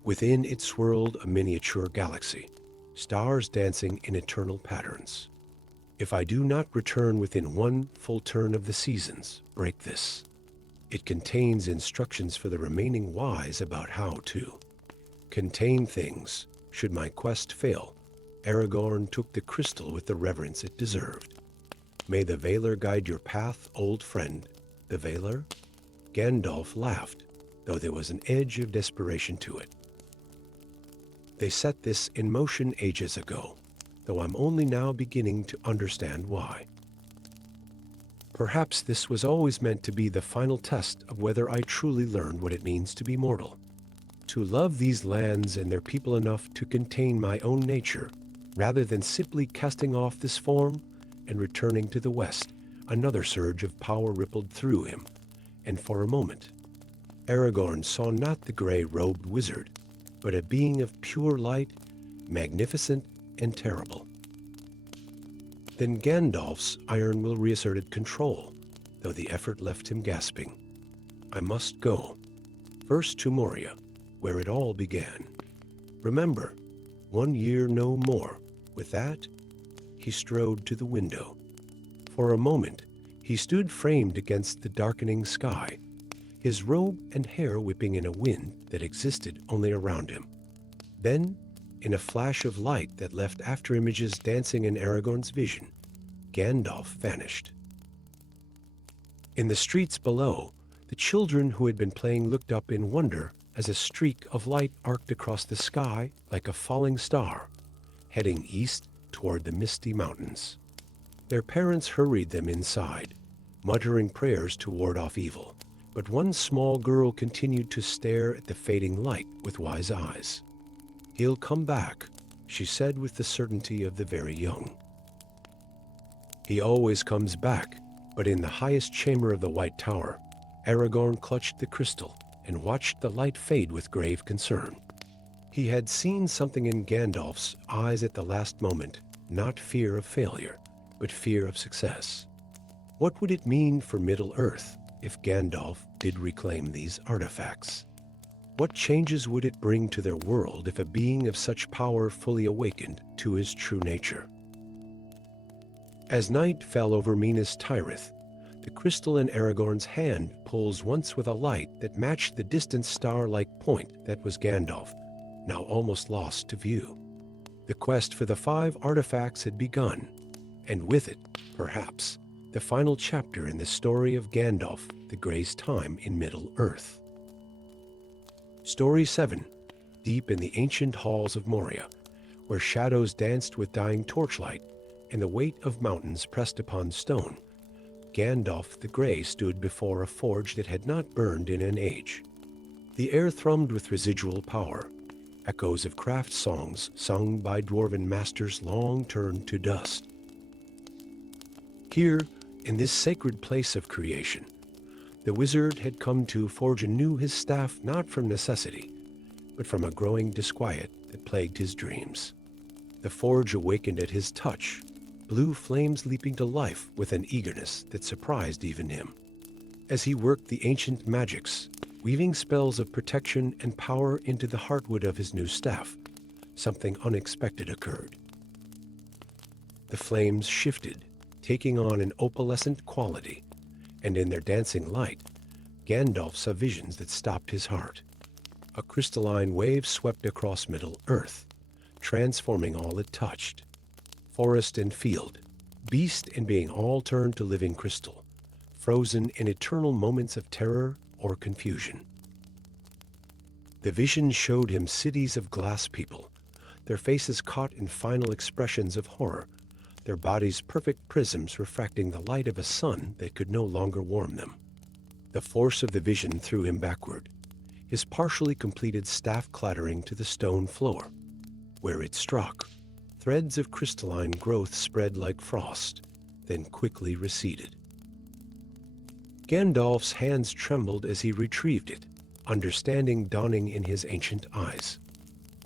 Within it swirled a miniature galaxy, stars dancing in eternal patterns. "If I do not return within one full turn of the seasons, break this." It contains instructions for the remaining wise about how to contain things should my quest fail. Aragorn took the crystal with the reverence it deserved. "May the Valar guide your path, old friend." "The Valar?" Gandalf laughed, though there was an edge of desperation to it. "They set this in motion ages ago, though I'm only now beginning to understand why. Perhaps this was always meant to be the final test of whether I truly learned what it means to be mortal. To love these lands and their people enough to contain my own nature, rather than simply casting off this form and returning to the west." Another surge of power rippled through him, and for a moment, Aragorn saw not the gray-robed wizard, but a being of pure light, magnificent and terrible. Then Gandalf's iron will reasserted control, though the effort left him gasping. I must go. First to Moria, where it all began. Remember, 1 year no more. With that, he strode to the window. For a moment, he stood framed against the darkening sky, his robe and hair whipping in a wind that existed only around him. Then, in a flash of light that left afterimages dancing in Aragorn's vision, Gandalf vanished. In the streets below, the children who had been playing looked up in wonder as a streak of light arced across the sky like a falling star, heading east toward the misty mountains. Their parents hurried them inside, muttering prayers to ward off evil, but one small girl continued to stare at the fading light with wise eyes. He'll come back, she said with the certainty of the very young. He always comes back, but in the highest chamber of the White Tower, Aragorn clutched the crystal and watched the light fade with grave concern. He had seen something in Gandalf's eyes at the last moment, not fear of failure, but fear of success. What would it mean for Middle-earth if Gandalf did reclaim these artifacts? What changes would it bring to their world if a being of such power fully awakened to his true nature? As night fell over Minas Tirith, the crystal in Aragorn's hand pulsed once with a light that matched the distant star-like point that was Gandalf, now almost lost to view. The quest for the 5 artifacts had begun, and with it, perhaps, the final chapter in the story of Gandalf the Grey's time in Middle-earth. Story 7. Deep in the ancient halls of Moria, where shadows danced with dying torchlight and the weight of mountains pressed upon stone, Gandalf the Grey stood before a forge that had not burned in an age. The air thrummed with residual power, echoes of craft songs sung by dwarven masters long turned to dust. Here, in this sacred place of creation, the wizard had come to forge anew his staff not from necessity, but from a growing disquiet that plagued his dreams. The forge awakened at his touch, blue flames leaping to life with an eagerness that surprised even him. As he worked the ancient magics, weaving spells of protection and power into the heartwood of his new staff, something unexpected occurred. The flames shifted, taking on an opalescent quality, and in their dancing light, Gandalf saw visions that stopped his heart. A crystalline wave swept across Middle-earth, transforming all it touched. Forest and field, beast and being all turned to living crystal, frozen in eternal moments of terror or confusion. The vision showed him cities of glass people, their faces caught in final expressions of horror, their bodies perfect prisms refracting the light of a sun that could no longer warm them. The force of the vision threw him backward, his partially completed staff clattering to the stone floor. Where it struck, threads of crystalline growth spread like frost, then quickly receded. Gandalf's hands trembled as he retrieved it, understanding dawning in his ancient eyes.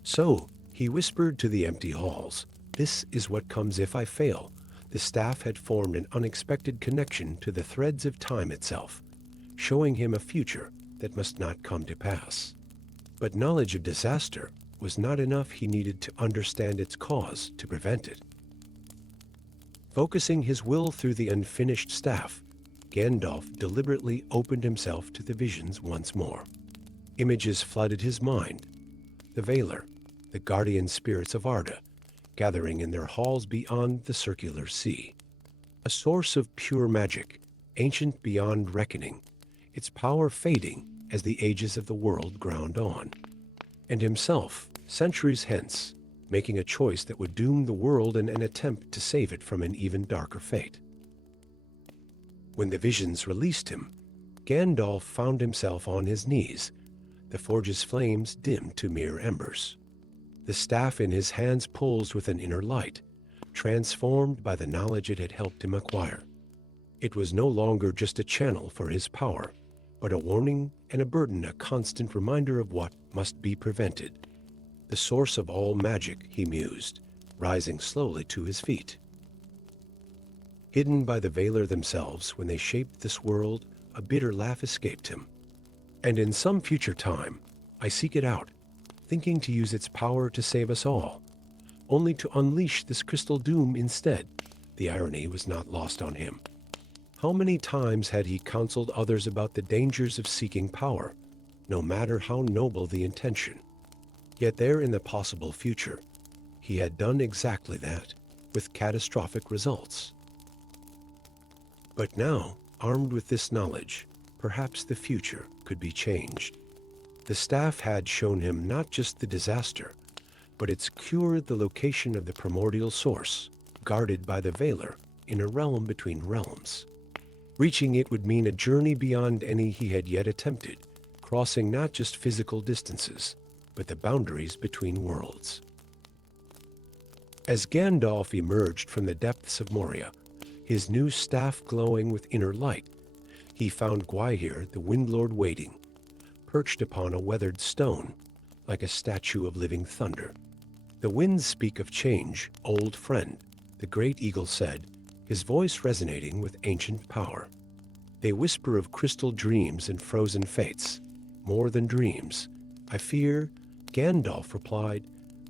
So, he whispered to the empty halls, "This is what comes if I fail." The staff had formed an unexpected connection to the threads of time itself, showing him a future that must not come to pass. But knowledge of disaster was not enough. He needed to understand its cause to prevent it. Focusing his will through the unfinished staff, Gandalf deliberately opened himself to the visions once more. Images flooded his mind. The Valar, the guardian spirits of Arda, gathering in their halls beyond the circular sea. A source of pure magic, ancient beyond reckoning, its power fading as the ages of the world ground on. And himself, centuries hence, making a choice that would doom the world in an attempt to save it from an even darker fate. When the visions released him, Gandalf found himself on his knees, the forge's flames dimmed to mere embers. The staff in his hands pulsed with an inner light, transformed by the knowledge it had helped him acquire. It was no longer just a channel for his power, but a warning and a burden, a constant reminder of what must be prevented. The source of all magic, he mused, rising slowly to his feet. Hidden by the Veiler themselves when they shaped this world, a bitter laugh escaped him. And in some future time, I seek it out, thinking to use its power to save us all, only to unleash this crystal doom instead. The irony was not lost on him. How many times had he counseled others about the dangers of seeking power, no matter how noble the intention? Yet there in the possible future, he had done exactly that, with catastrophic results. But now, armed with this knowledge, perhaps the future could be changed. The staff had shown him not just the disaster, but it secured the location of the primordial source, guarded by the Veiler in a realm between realms. Reaching it would mean a journey beyond any he had yet attempted, crossing not just physical distances, but the boundaries between worlds. As Gandalf emerged from the depths of Moria, his new staff glowing with inner light, he found Gwaihir the Windlord waiting, perched upon a weathered stone, like a statue of living thunder. "The winds speak of change, old friend," the great eagle said, his voice resonating with ancient power. "They whisper of crystal dreams and frozen fates. More than dreams, I fear," Gandalf replied,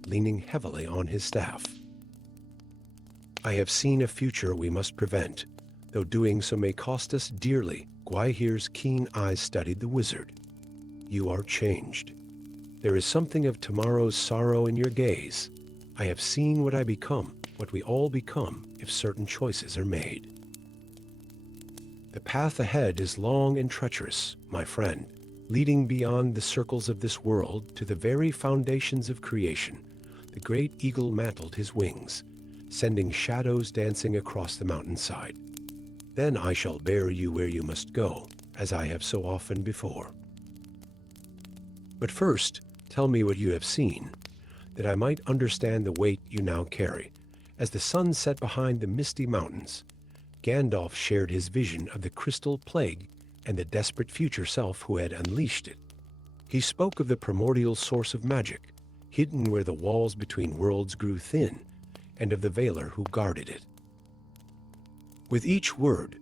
leaning heavily on his staff. "I have seen a future we must prevent, though doing so may cost us dearly." Gwaihir's keen eyes studied the wizard. "You are changed. There is something of tomorrow's sorrow in your gaze. I have seen what I become, what we all become if certain choices are made. The path ahead is long and treacherous, my friend, leading beyond the circles of this world to the very foundations of creation." The great eagle mantled his wings, sending shadows dancing across the mountainside. "Then I shall bear you where you must go, as I have so often before. But first, tell me what you have seen, that I might understand the weight you now carry." As the sun set behind the misty mountains, Gandalf shared his vision of the crystal plague and the desperate future self who had unleashed it. He spoke of the primordial source of magic, hidden where the walls between worlds grew thin, and of the Veiler who guarded it. With each word,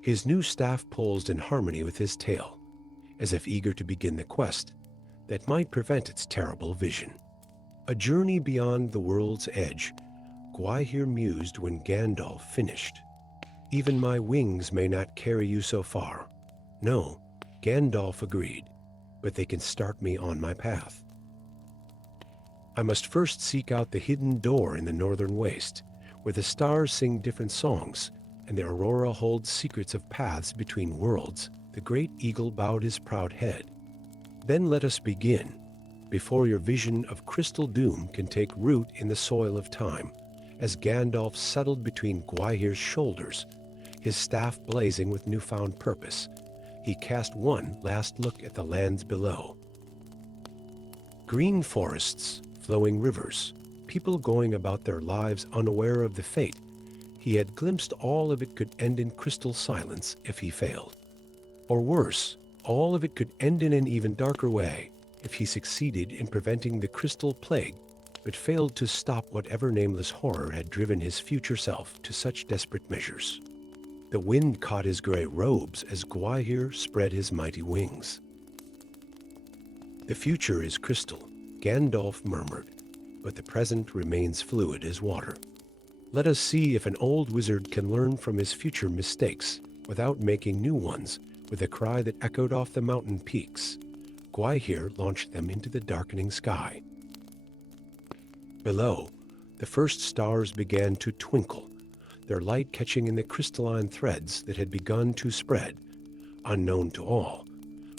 his new staff pulsed in harmony with his tale, as if eager to begin the quest that might prevent its terrible vision. A journey beyond the world's edge, Gwaihir mused when Gandalf finished. "Even my wings may not carry you so far." "No," Gandalf agreed, "but they can start me on my path. I must first seek out the hidden door in the northern waste, where the stars sing different songs, and the aurora holds secrets of paths between worlds." The great eagle bowed his proud head. "Then let us begin, before your vision of crystal doom can take root in the soil of time." As Gandalf settled between Gwaihir's shoulders, his staff blazing with newfound purpose, he cast one last look at the lands below. Green forests, flowing rivers, people going about their lives unaware of the fate. He had glimpsed all of it could end in crystal silence if he failed. Or worse, all of it could end in an even darker way if he succeeded in preventing the crystal plague, but failed to stop whatever nameless horror had driven his future self to such desperate measures. The wind caught his gray robes as Gwaihir spread his mighty wings. "The future is crystal," Gandalf murmured, "but the present remains fluid as water. Let us see if an old wizard can learn from his future mistakes without making new ones." With a cry that echoed off the mountain peaks, Gwaihir launched them into the darkening sky. Below, the first stars began to twinkle, their light catching in the crystalline threads that had begun to spread, unknown to all,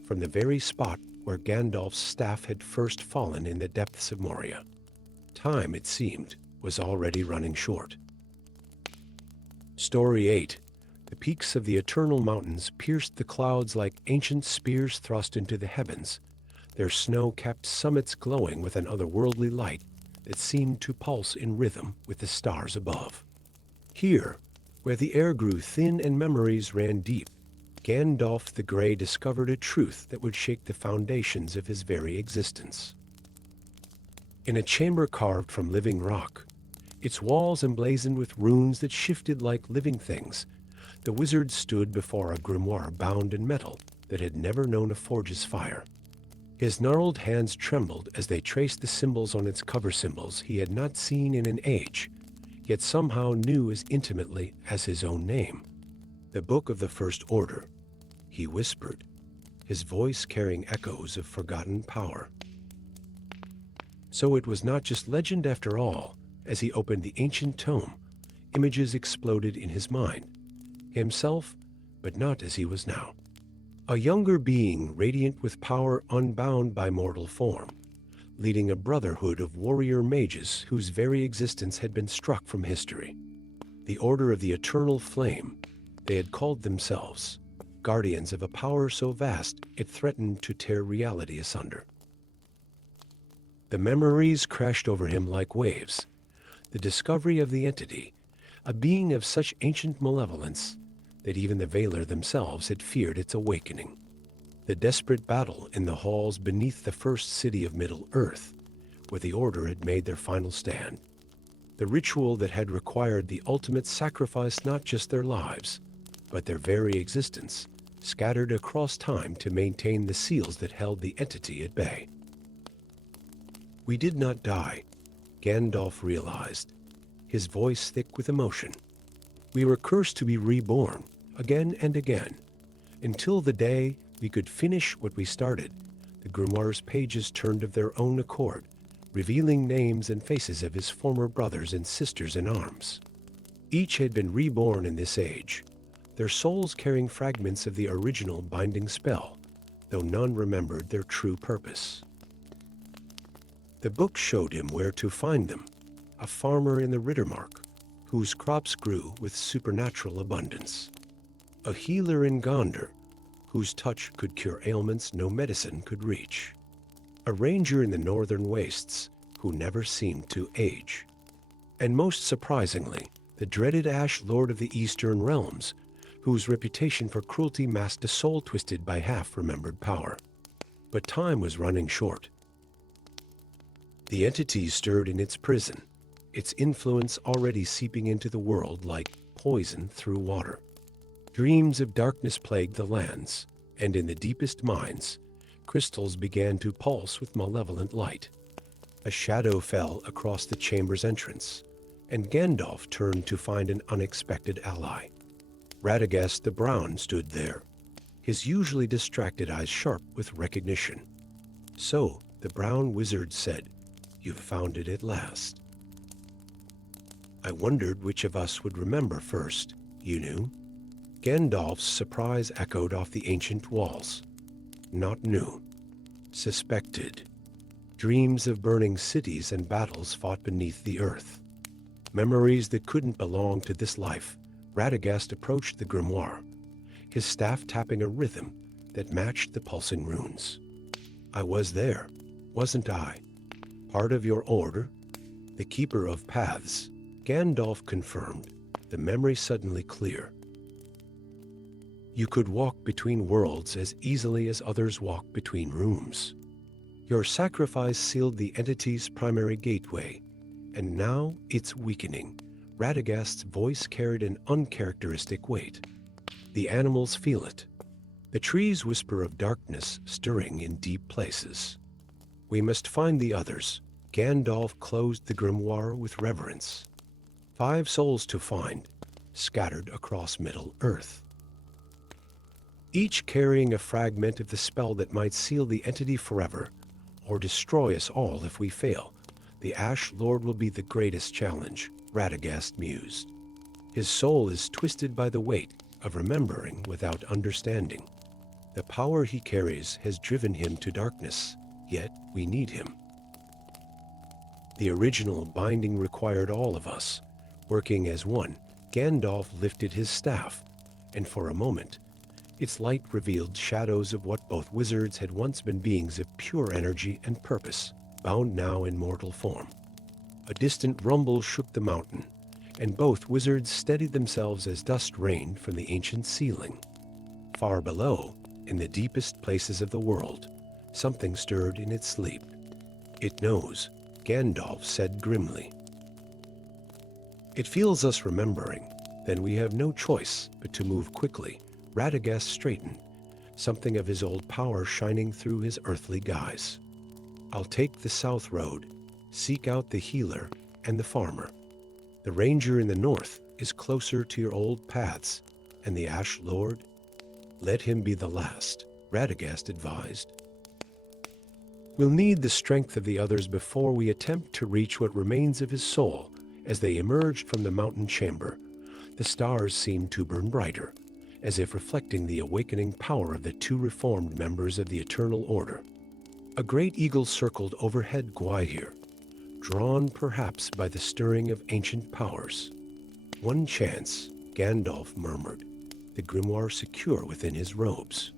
from the very spot where Gandalf's staff had first fallen in the depths of Moria. Time, it seemed, was already running short. Story 8. The peaks of the eternal mountains pierced the clouds like ancient spears thrust into the heavens, their snow-capped summits glowing with an otherworldly light that seemed to pulse in rhythm with the stars above. Here, where the air grew thin and memories ran deep, Gandalf the Grey discovered a truth that would shake the foundations of his very existence. In a chamber carved from living rock, its walls emblazoned with runes that shifted like living things, the wizard stood before a grimoire bound in metal that had never known a forge's fire. His gnarled hands trembled as they traced the symbols on its cover, symbols he had not seen in an age, yet somehow knew as intimately as his own name. "The Book of the First Order," he whispered, his voice carrying echoes of forgotten power. So it was not just legend after all. As he opened the ancient tome, images exploded in his mind. Himself, but not as he was now. A younger being, radiant with power, unbound by mortal form, leading a brotherhood of warrior mages whose very existence had been struck from history. The Order of the Eternal Flame, they had called themselves, guardians of a power so vast it threatened to tear reality asunder. The memories crashed over him like waves. The discovery of the entity, a being of such ancient malevolence that even the Veiler themselves had feared its awakening. The desperate battle in the halls beneath the first city of Middle-earth, where the Order had made their final stand. The ritual that had required the ultimate sacrifice, not just their lives, but their very existence, scattered across time to maintain the seals that held the entity at bay. "We did not die," Gandalf realized, his voice thick with emotion. "We were cursed to be reborn, again and again, until the day we could finish what we started." The grimoire's pages turned of their own accord, revealing names and faces of his former brothers and sisters in arms. Each had been reborn in this age, their souls carrying fragments of the original binding spell, though none remembered their true purpose. The book showed him where to find them, a farmer in the Rittermark, whose crops grew with supernatural abundance. A healer in Gondor, whose touch could cure ailments no medicine could reach. A ranger in the northern wastes, who never seemed to age. And most surprisingly, the dreaded Ash Lord of the Eastern Realms, whose reputation for cruelty masked a soul twisted by half-remembered power. But time was running short. The entity stirred in its prison, its influence already seeping into the world like poison through water. Dreams of darkness plagued the lands, and in the deepest minds, crystals began to pulse with malevolent light. A shadow fell across the chamber's entrance, and Gandalf turned to find an unexpected ally. Radagast the Brown stood there, his usually distracted eyes sharp with recognition. "So," the brown wizard said, "you've found it at last." "I wondered which of us would remember first, you knew." Gandalf's surprise echoed off the ancient walls. "Not knew. Suspected. Dreams of burning cities and battles fought beneath the earth. Memories that couldn't belong to this life." Radagast approached the grimoire, his staff tapping a rhythm that matched the pulsing runes. "I was there, wasn't I? Part of your order? The Keeper of Paths," Gandalf confirmed, the memory suddenly clear. "You could walk between worlds as easily as others walk between rooms. Your sacrifice sealed the entity's primary gateway, and now it's weakening." Radagast's voice carried an uncharacteristic weight. "The animals feel it. The trees whisper of darkness stirring in deep places. We must find the others." Gandalf closed the grimoire with reverence. 5 souls to find, scattered across Middle-earth, each carrying a fragment of the spell that might seal the entity forever, or destroy us all if we fail. "The Ash Lord will be the greatest challenge," Radagast mused. "His soul is twisted by the weight of remembering without understanding. The power he carries has driven him to darkness, yet we need him." The original binding required all of us, working as one. Gandalf lifted his staff, and for a moment, its light revealed shadows of what both wizards had once been, beings of pure energy and purpose, bound now in mortal form. A distant rumble shook the mountain, and both wizards steadied themselves as dust rained from the ancient ceiling. Far below, in the deepest places of the world, something stirred in its sleep. "It knows," Gandalf said grimly. "It feels us remembering. Then we have no choice but to move quickly." Radagast straightened, something of his old power shining through his earthly guise. "I'll take the south road, seek out the healer and the farmer. The ranger in the north is closer to your old paths, and the Ash Lord, let him be the last," Radagast advised. "We'll need the strength of the others before we attempt to reach what remains of his soul." As they emerged from the mountain chamber, the stars seemed to burn brighter, as if reflecting the awakening power of the two reformed members of the Eternal Order. A great eagle circled overhead Gwaihir, drawn perhaps by the stirring of ancient powers. "One chance," Gandalf murmured, the grimoire secure within his robes.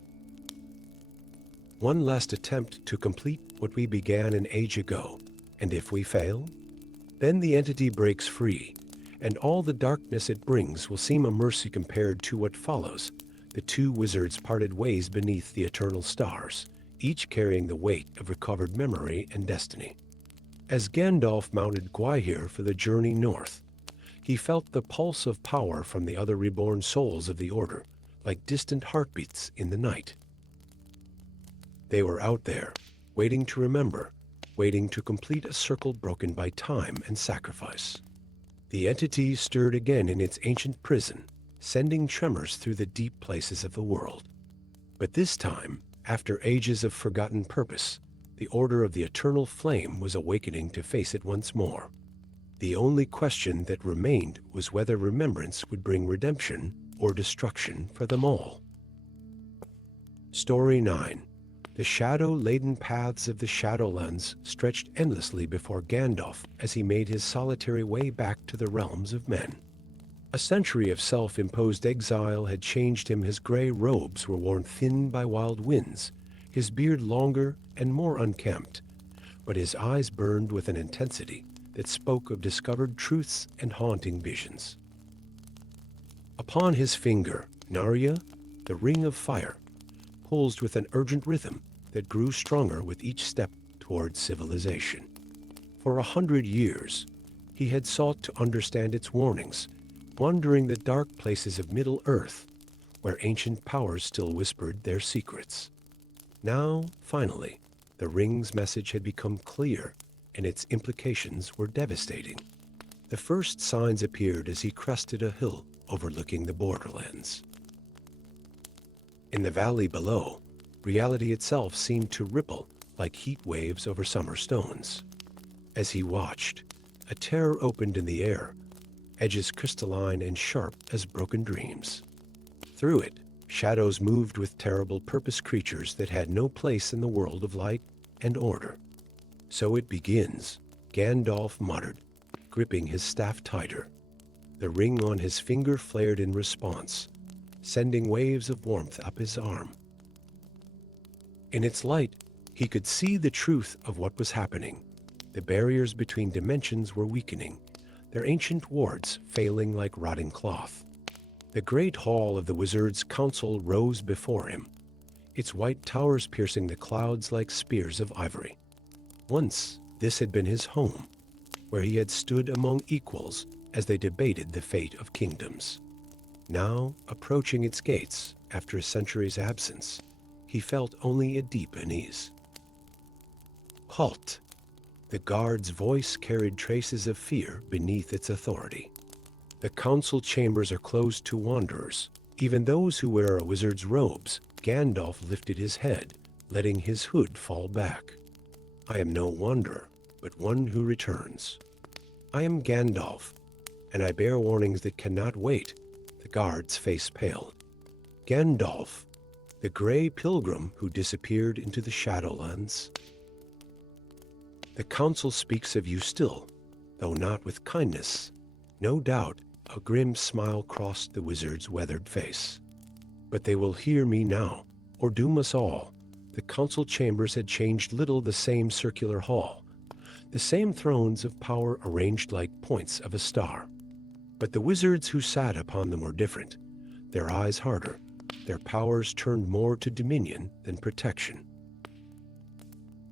"One last attempt to complete what we began an age ago, and if we fail, then the entity breaks free, and all the darkness it brings will seem a mercy compared to what follows." The two wizards parted ways beneath the eternal stars, each carrying the weight of recovered memory and destiny. As Gandalf mounted Gwaihir for the journey north, he felt the pulse of power from the other reborn souls of the Order, like distant heartbeats in the night. They were out there, waiting to remember, waiting to complete a circle broken by time and sacrifice. The entity stirred again in its ancient prison, sending tremors through the deep places of the world. But this time, after ages of forgotten purpose, the Order of the Eternal Flame was awakening to face it once more. The only question that remained was whether remembrance would bring redemption or destruction for them all. Story 9. The shadow-laden paths of the Shadowlands stretched endlessly before Gandalf as he made his solitary way back to the realms of men. A century of self-imposed exile had changed him. His gray robes were worn thin by wild winds, his beard longer and more unkempt, but his eyes burned with an intensity that spoke of discovered truths and haunting visions. Upon his finger, Narya, the ring of fire, pulsed with an urgent rhythm that grew stronger with each step toward civilization. For 100 years, he had sought to understand its warnings, wandering the dark places of Middle-earth, where ancient powers still whispered their secrets. Now, finally, the ring's message had become clear, and its implications were devastating. The first signs appeared as he crested a hill overlooking the borderlands. In the valley below, reality itself seemed to ripple like heat waves over summer stones. As he watched, a terror opened in the air, edges crystalline and sharp as broken dreams. Through it, shadows moved with terrible purpose, creatures that had no place in the world of light and order. "So it begins," Gandalf muttered, gripping his staff tighter. The ring on his finger flared in response, sending waves of warmth up his arm. In its light, he could see the truth of what was happening. The barriers between dimensions were weakening, their ancient wards failing like rotting cloth. The great hall of the Wizards' Council rose before him, its white towers piercing the clouds like spears of ivory. Once, this had been his home, where he had stood among equals as they debated the fate of kingdoms. Now, approaching its gates after a century's absence, he felt only a deep unease. "Halt!" The guard's voice carried traces of fear beneath its authority. "The council chambers are closed to wanderers, even those who wear a wizard's robes." Gandalf lifted his head, letting his hood fall back. "I am no wanderer, but one who returns. I am Gandalf, and I bear warnings that cannot wait." The guard's face paled. "Gandalf, the gray pilgrim who disappeared into the Shadowlands. The council speaks of you still, though not with kindness." No doubt, a grim smile crossed the wizard's weathered face. "But they will hear me now, or doom us all." The council chambers had changed little. The same circular hall, the same thrones of power arranged like points of a star. But the wizards who sat upon them were different, their eyes harder, their powers turned more to dominion than protection.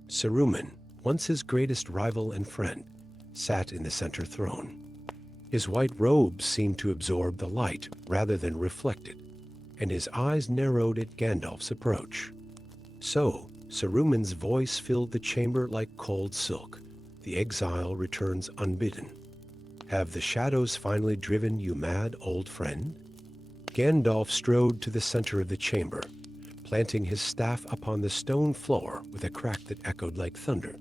Saruman, once his greatest rival and friend, sat in the center throne. His white robes seemed to absorb the light rather than reflect it, and his eyes narrowed at Gandalf's approach. So, Saruman's voice filled the chamber like cold silk. The exile returns unbidden. Have the shadows finally driven you mad, old friend? Gandalf strode to the center of the chamber, planting his staff upon the stone floor with a crack that echoed like thunder.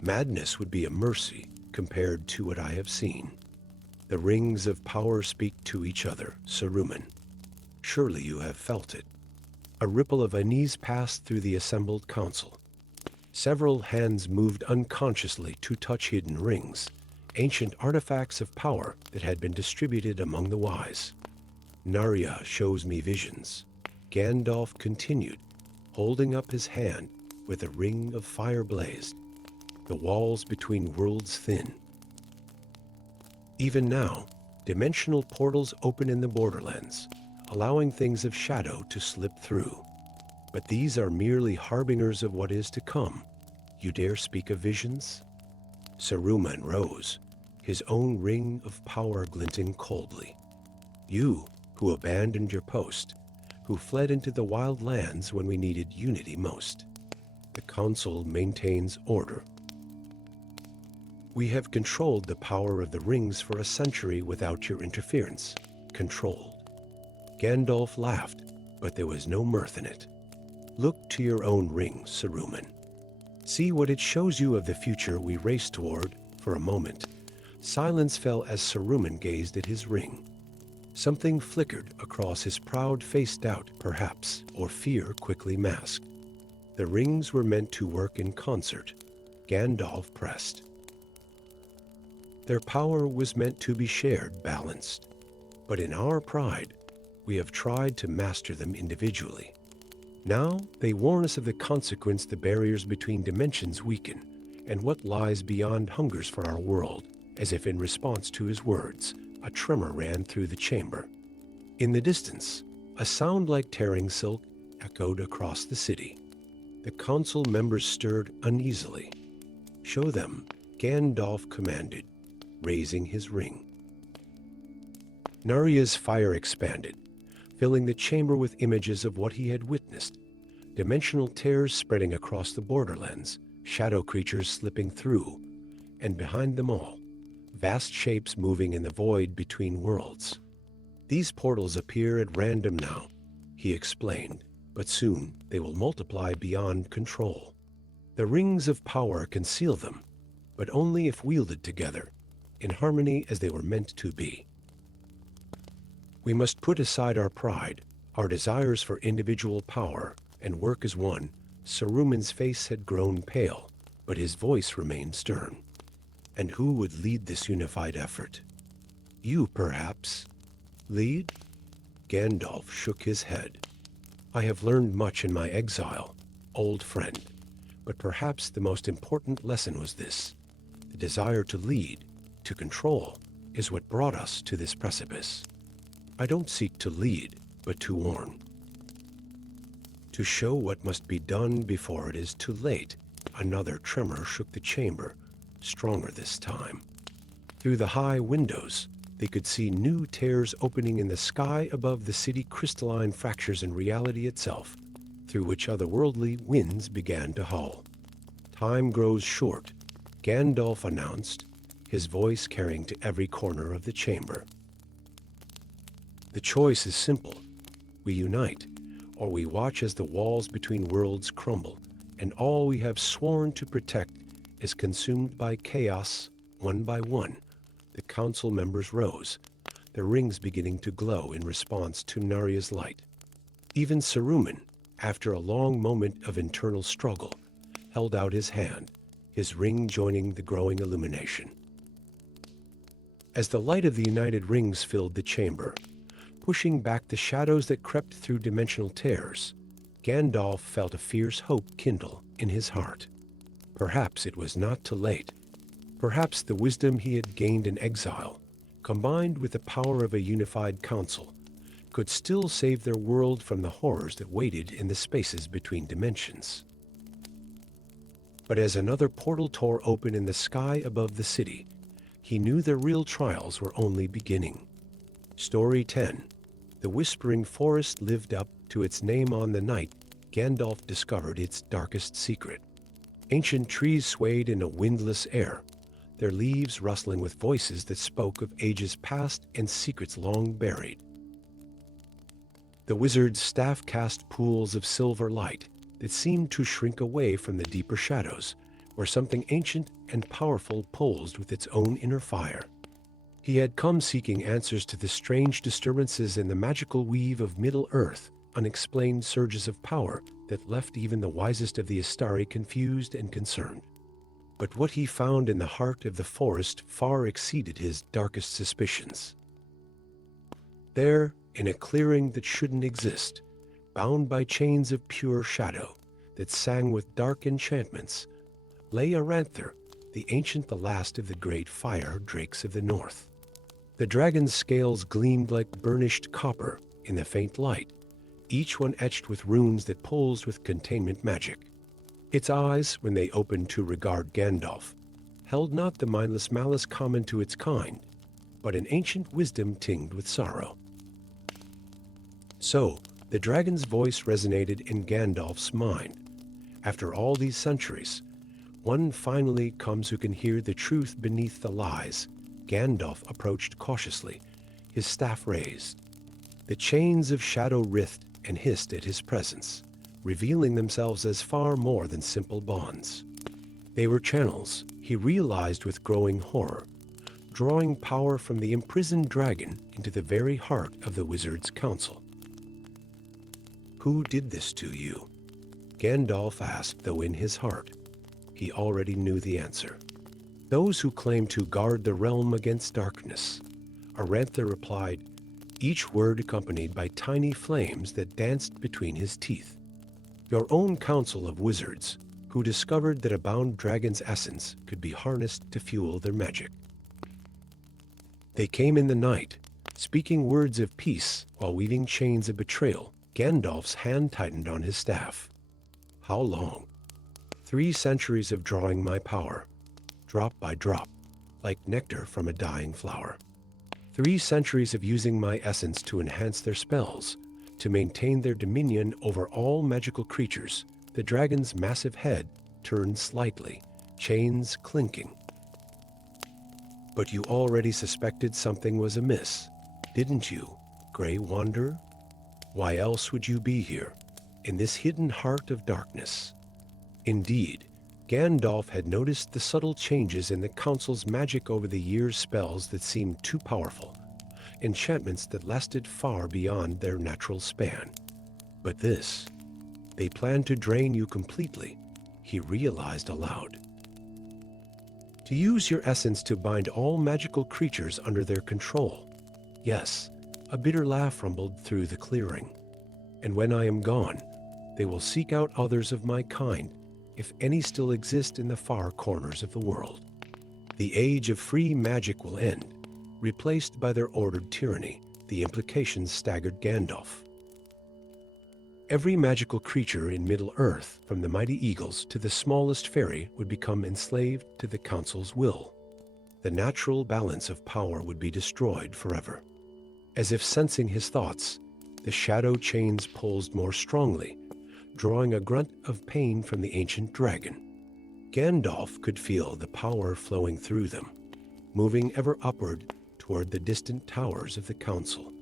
Madness would be a mercy compared to what I have seen. The rings of power speak to each other, Saruman. Surely you have felt it. A ripple of unease passed through the assembled council. Several hands moved unconsciously to touch hidden rings, ancient artifacts of power that had been distributed among the wise. Narya shows me visions. Gandalf continued, holding up his hand with a ring of fire blazed. The walls between worlds thin. Even now, dimensional portals open in the borderlands, allowing things of shadow to slip through. But these are merely harbingers of what is to come. You dare speak of visions? Saruman rose, his own ring of power glinting coldly. You, who abandoned your post, who fled into the wild lands when we needed unity most. The council maintains order. We have controlled the power of the rings for a century without your interference. Controlled. Gandalf laughed, but there was no mirth in it. Look to your own ring, Saruman. See what it shows you of the future we race toward. For a moment, silence fell as Saruman gazed at his ring. Something flickered across his proud face, doubt, perhaps, or fear quickly masked. The rings were meant to work in concert. Gandalf pressed. Their power was meant to be shared, balanced. But in our pride, we have tried to master them individually. Now they warn us of the consequence the barriers between dimensions weaken, and what lies beyond hungers for our world. As if in response to his words, a tremor ran through the chamber. In the distance, a sound like tearing silk echoed across the city. The council members stirred uneasily. Show them, Gandalf commanded, raising his ring. Narya's fire expanded, filling the chamber with images of what he had witnessed. Dimensional tears spreading across the borderlands, shadow creatures slipping through, and behind them all, vast shapes moving in the void between worlds. These portals appear at random now, he explained, but soon they will multiply beyond control. The rings of power conceal them, but only if wielded together, in harmony as they were meant to be. We must put aside our pride, our desires for individual power, and work as one. Saruman's face had grown pale, but his voice remained stern. And who would lead this unified effort? You, perhaps. Lead? Gandalf shook his head. I have learned much in my exile, old friend, but perhaps the most important lesson was this. The desire to lead, to control, is what brought us to this precipice. I don't seek to lead, but to warn. To show what must be done before it is too late. Another tremor shook the chamber, stronger this time. Through the high windows, they could see new tears opening in the sky above the city, crystalline fractures in reality itself, through which otherworldly winds began to howl. Time grows short, Gandalf announced, his voice carrying to every corner of the chamber. The choice is simple. We unite, or we watch as the walls between worlds crumble, and all we have sworn to protect is consumed by chaos, one by one. The council members rose, their rings beginning to glow in response to Narya's light. Even Saruman, after a long moment of internal struggle, held out his hand, his ring joining the growing illumination. As the light of the united rings filled the chamber, pushing back the shadows that crept through dimensional tears, Gandalf felt a fierce hope kindle in his heart. Perhaps it was not too late. Perhaps the wisdom he had gained in exile, combined with the power of a unified council, could still save their world from the horrors that waited in the spaces between dimensions. But as another portal tore open in the sky above the city, he knew their real trials were only beginning. Story 10. The Whispering Forest lived up to its name on the night Gandalf discovered its darkest secret. Ancient trees swayed in a windless air, their leaves rustling with voices that spoke of ages past and secrets long buried. The wizard's staff cast pools of silver light that seemed to shrink away from the deeper shadows, where something ancient and powerful pulsed with its own inner fire. He had come seeking answers to the strange disturbances in the magical weave of Middle-earth, unexplained surges of power that left even the wisest of the Astari confused and concerned. But what he found in the heart of the forest far exceeded his darkest suspicions. There, in a clearing that shouldn't exist, bound by chains of pure shadow that sang with dark enchantments, lay Aranther, the ancient, the last of the great fire drakes of the north. The dragon's scales gleamed like burnished copper in the faint light, each one etched with runes that pulsed with containment magic. Its eyes, when they opened to regard Gandalf, held not the mindless malice common to its kind, but an ancient wisdom tinged with sorrow. So, the dragon's voice resonated in Gandalf's mind. After all these centuries, one finally comes who can hear the truth beneath the lies. Gandalf approached cautiously, his staff raised. The chains of shadow writhed and hissed at his presence, revealing themselves as far more than simple bonds. They were channels, he realized with growing horror, drawing power from the imprisoned dragon into the very heart of the wizard's council. "Who did this to you?" Gandalf asked, though in his heart he already knew the answer. "Those who claim to guard the realm against darkness," Aranther replied, each word accompanied by tiny flames that danced between his teeth. "Your own council of wizards, who discovered that a bound dragon's essence could be harnessed to fuel their magic. They came in the night, speaking words of peace while weaving chains of betrayal." Gandalf's hand tightened on his staff. "How long?" 3 centuries of drawing my power, drop by drop, like nectar from a dying flower. 3 centuries of using my essence to enhance their spells, to maintain their dominion over all magical creatures." The dragon's massive head turned slightly, chains clinking. "But you already suspected something was amiss, didn't you, Grey Wanderer? Why else would you be here, in this hidden heart of darkness?" Indeed, Gandalf had noticed the subtle changes in the council's magic over the years, spells that seemed too powerful, enchantments that lasted far beyond their natural span. But this, they planned to drain you completely, he realized aloud. To use your essence to bind all magical creatures under their control. Yes, a bitter laugh rumbled through the clearing. "And when I am gone, they will seek out others of my kind, if any still exist in the far corners of the world. The age of free magic will end, replaced by their ordered tyranny." The implications staggered Gandalf. Every magical creature in Middle-earth, from the mighty eagles to the smallest fairy, would become enslaved to the council's will. The natural balance of power would be destroyed forever. As if sensing his thoughts, the shadow chains pulsed more strongly, drawing a grunt of pain from the ancient dragon. Gandalf could feel the power flowing through them, moving ever upward toward the distant towers of the council.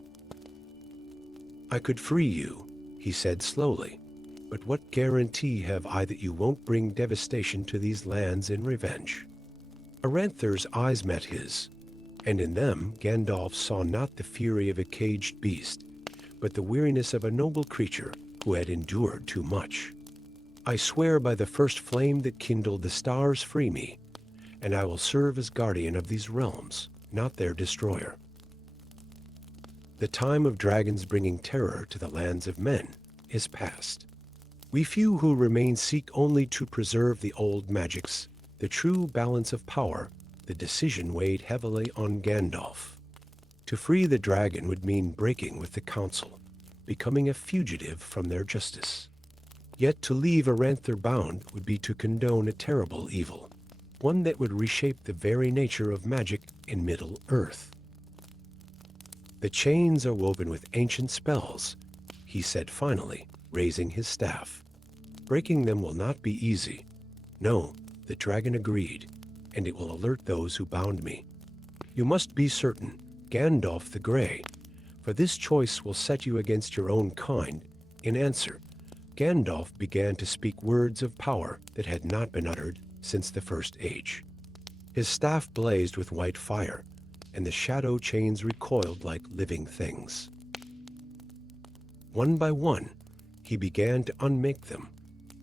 "I could free you," he said slowly, "but what guarantee have I that you won't bring devastation to these lands in revenge?" Aranther's eyes met his, and in them Gandalf saw not the fury of a caged beast, but the weariness of a noble creature who had endured too much. "I swear by the first flame that kindled the stars, free me, and I will serve as guardian of these realms, not their destroyer." The time of dragons bringing terror to the lands of men is past. We few who remain seek only to preserve the old magics, the true balance of power. The decision weighed heavily on Gandalf. To free the dragon would mean breaking with the council, becoming a fugitive from their justice. Yet to leave Aranther bound would be to condone a terrible evil, one that would reshape the very nature of magic in Middle-earth. "The chains are woven with ancient spells," he said finally, raising his staff. "Breaking them will not be easy." "No," the dragon agreed, "and it will alert those who bound me. You must be certain, Gandalf the Grey, for this choice will set you against your own kind." In answer, Gandalf began to speak words of power that had not been uttered since the First Age. His staff blazed with white fire, and the shadow chains recoiled like living things. One by one, he began to unmake them,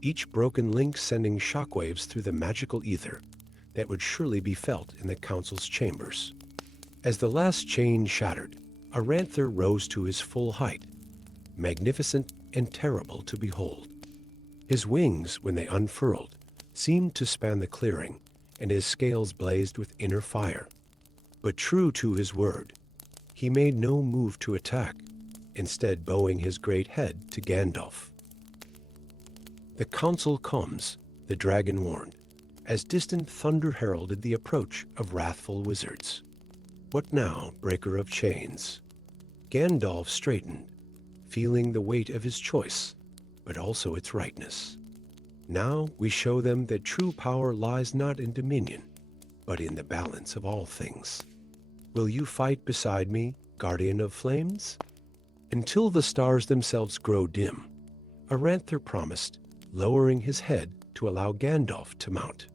each broken link sending shockwaves through the magical ether that would surely be felt in the council's chambers. As the last chain shattered, Aranther rose to his full height, magnificent and terrible to behold. His wings, when they unfurled, seemed to span the clearing, and his scales blazed with inner fire. But true to his word, he made no move to attack, instead bowing his great head to Gandalf. "The council comes," the dragon warned, as distant thunder heralded the approach of wrathful wizards. "What now, breaker of chains?" Gandalf straightened, feeling the weight of his choice, but also its rightness. "Now we show them that true power lies not in dominion, but in the balance of all things. Will you fight beside me, guardian of flames?" "Until the stars themselves grow dim," Aranther promised, lowering his head to allow Gandalf to mount.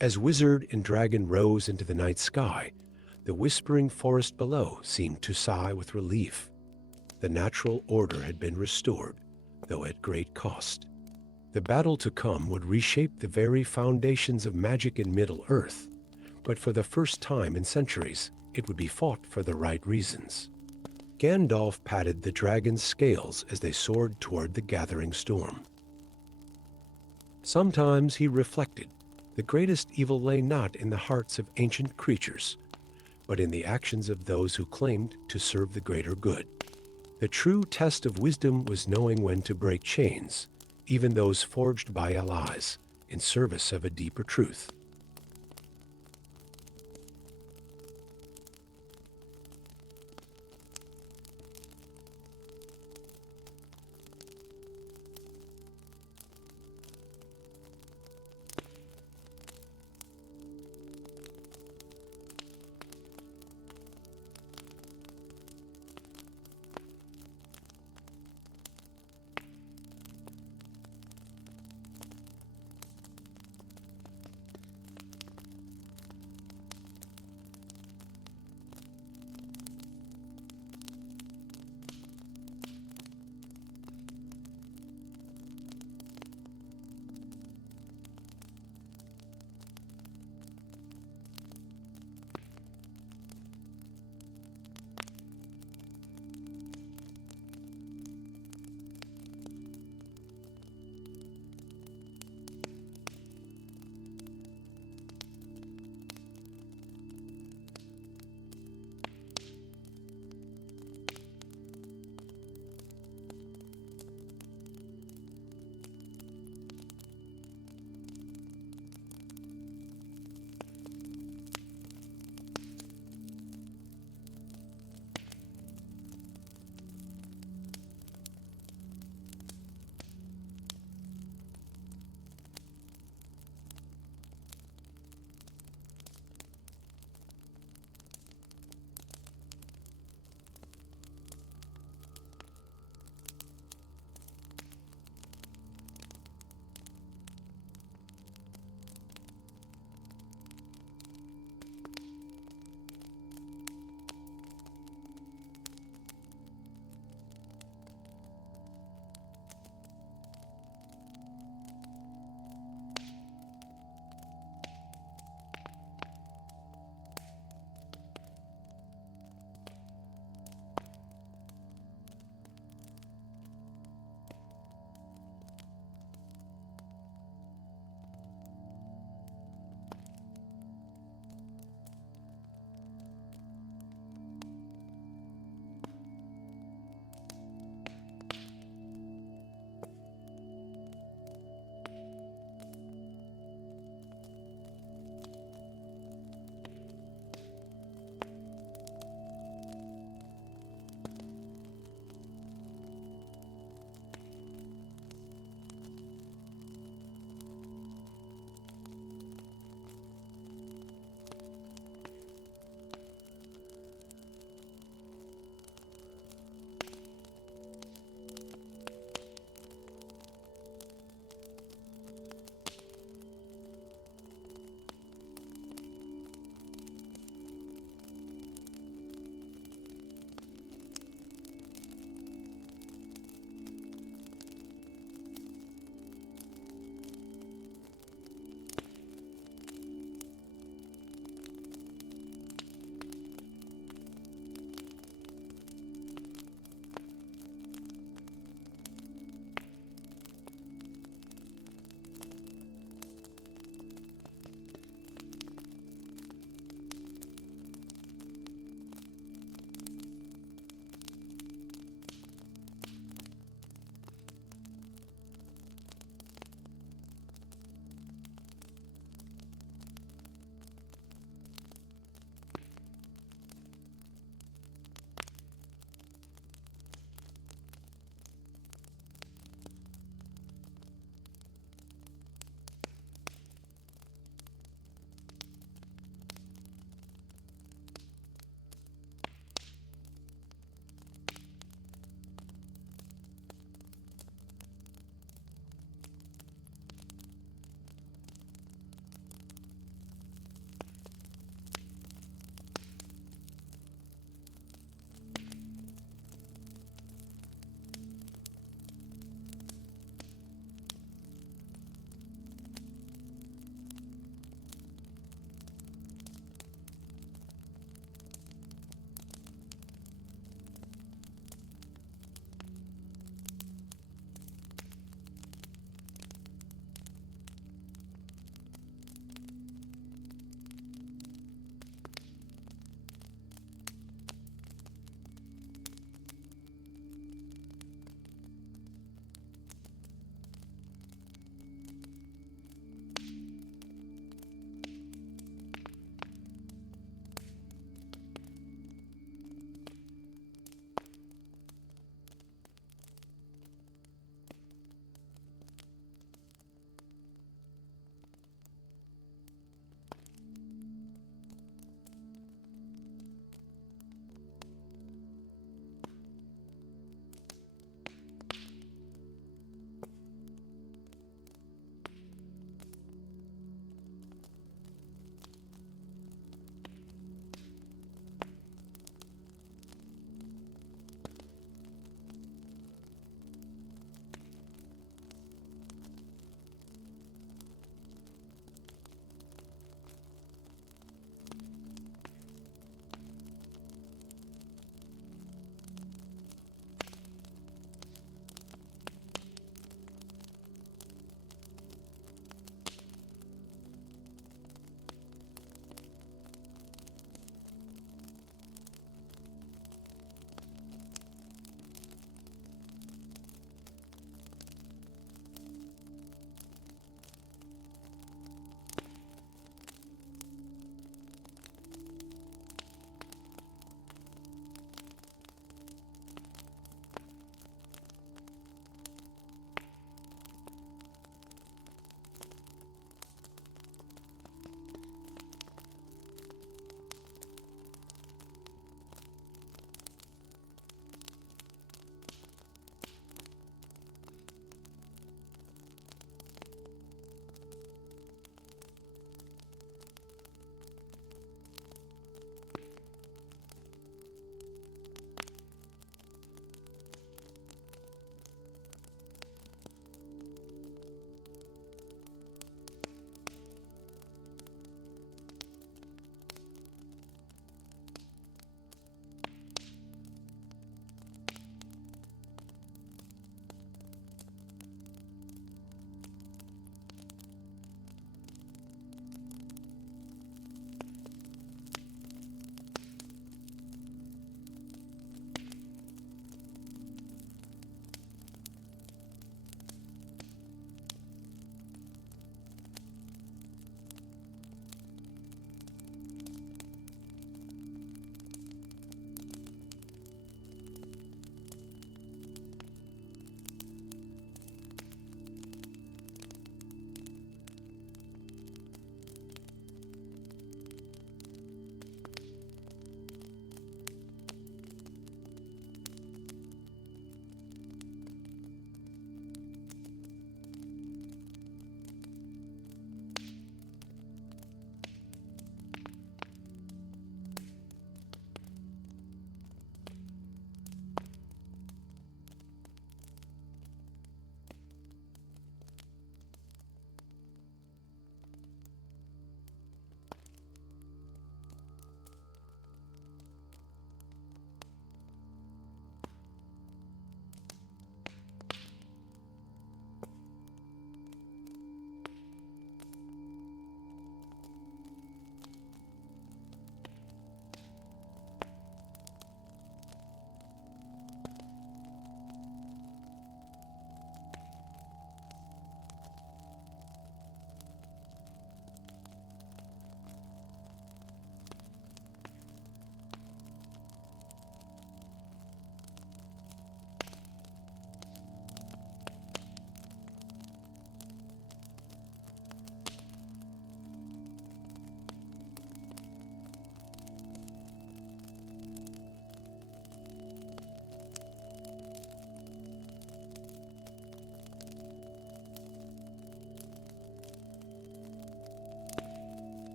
As wizard and dragon rose into the night sky, the whispering forest below seemed to sigh with relief. The natural order had been restored, though at great cost. The battle to come would reshape the very foundations of magic in Middle-earth, but for the first time in centuries, it would be fought for the right reasons. Gandalf patted the dragon's scales as they soared toward the gathering storm. Sometimes, he reflected, the greatest evil lay not in the hearts of ancient creatures, but in the actions of those who claimed to serve the greater good. The true test of wisdom was knowing when to break chains, even those forged by allies, in service of a deeper truth.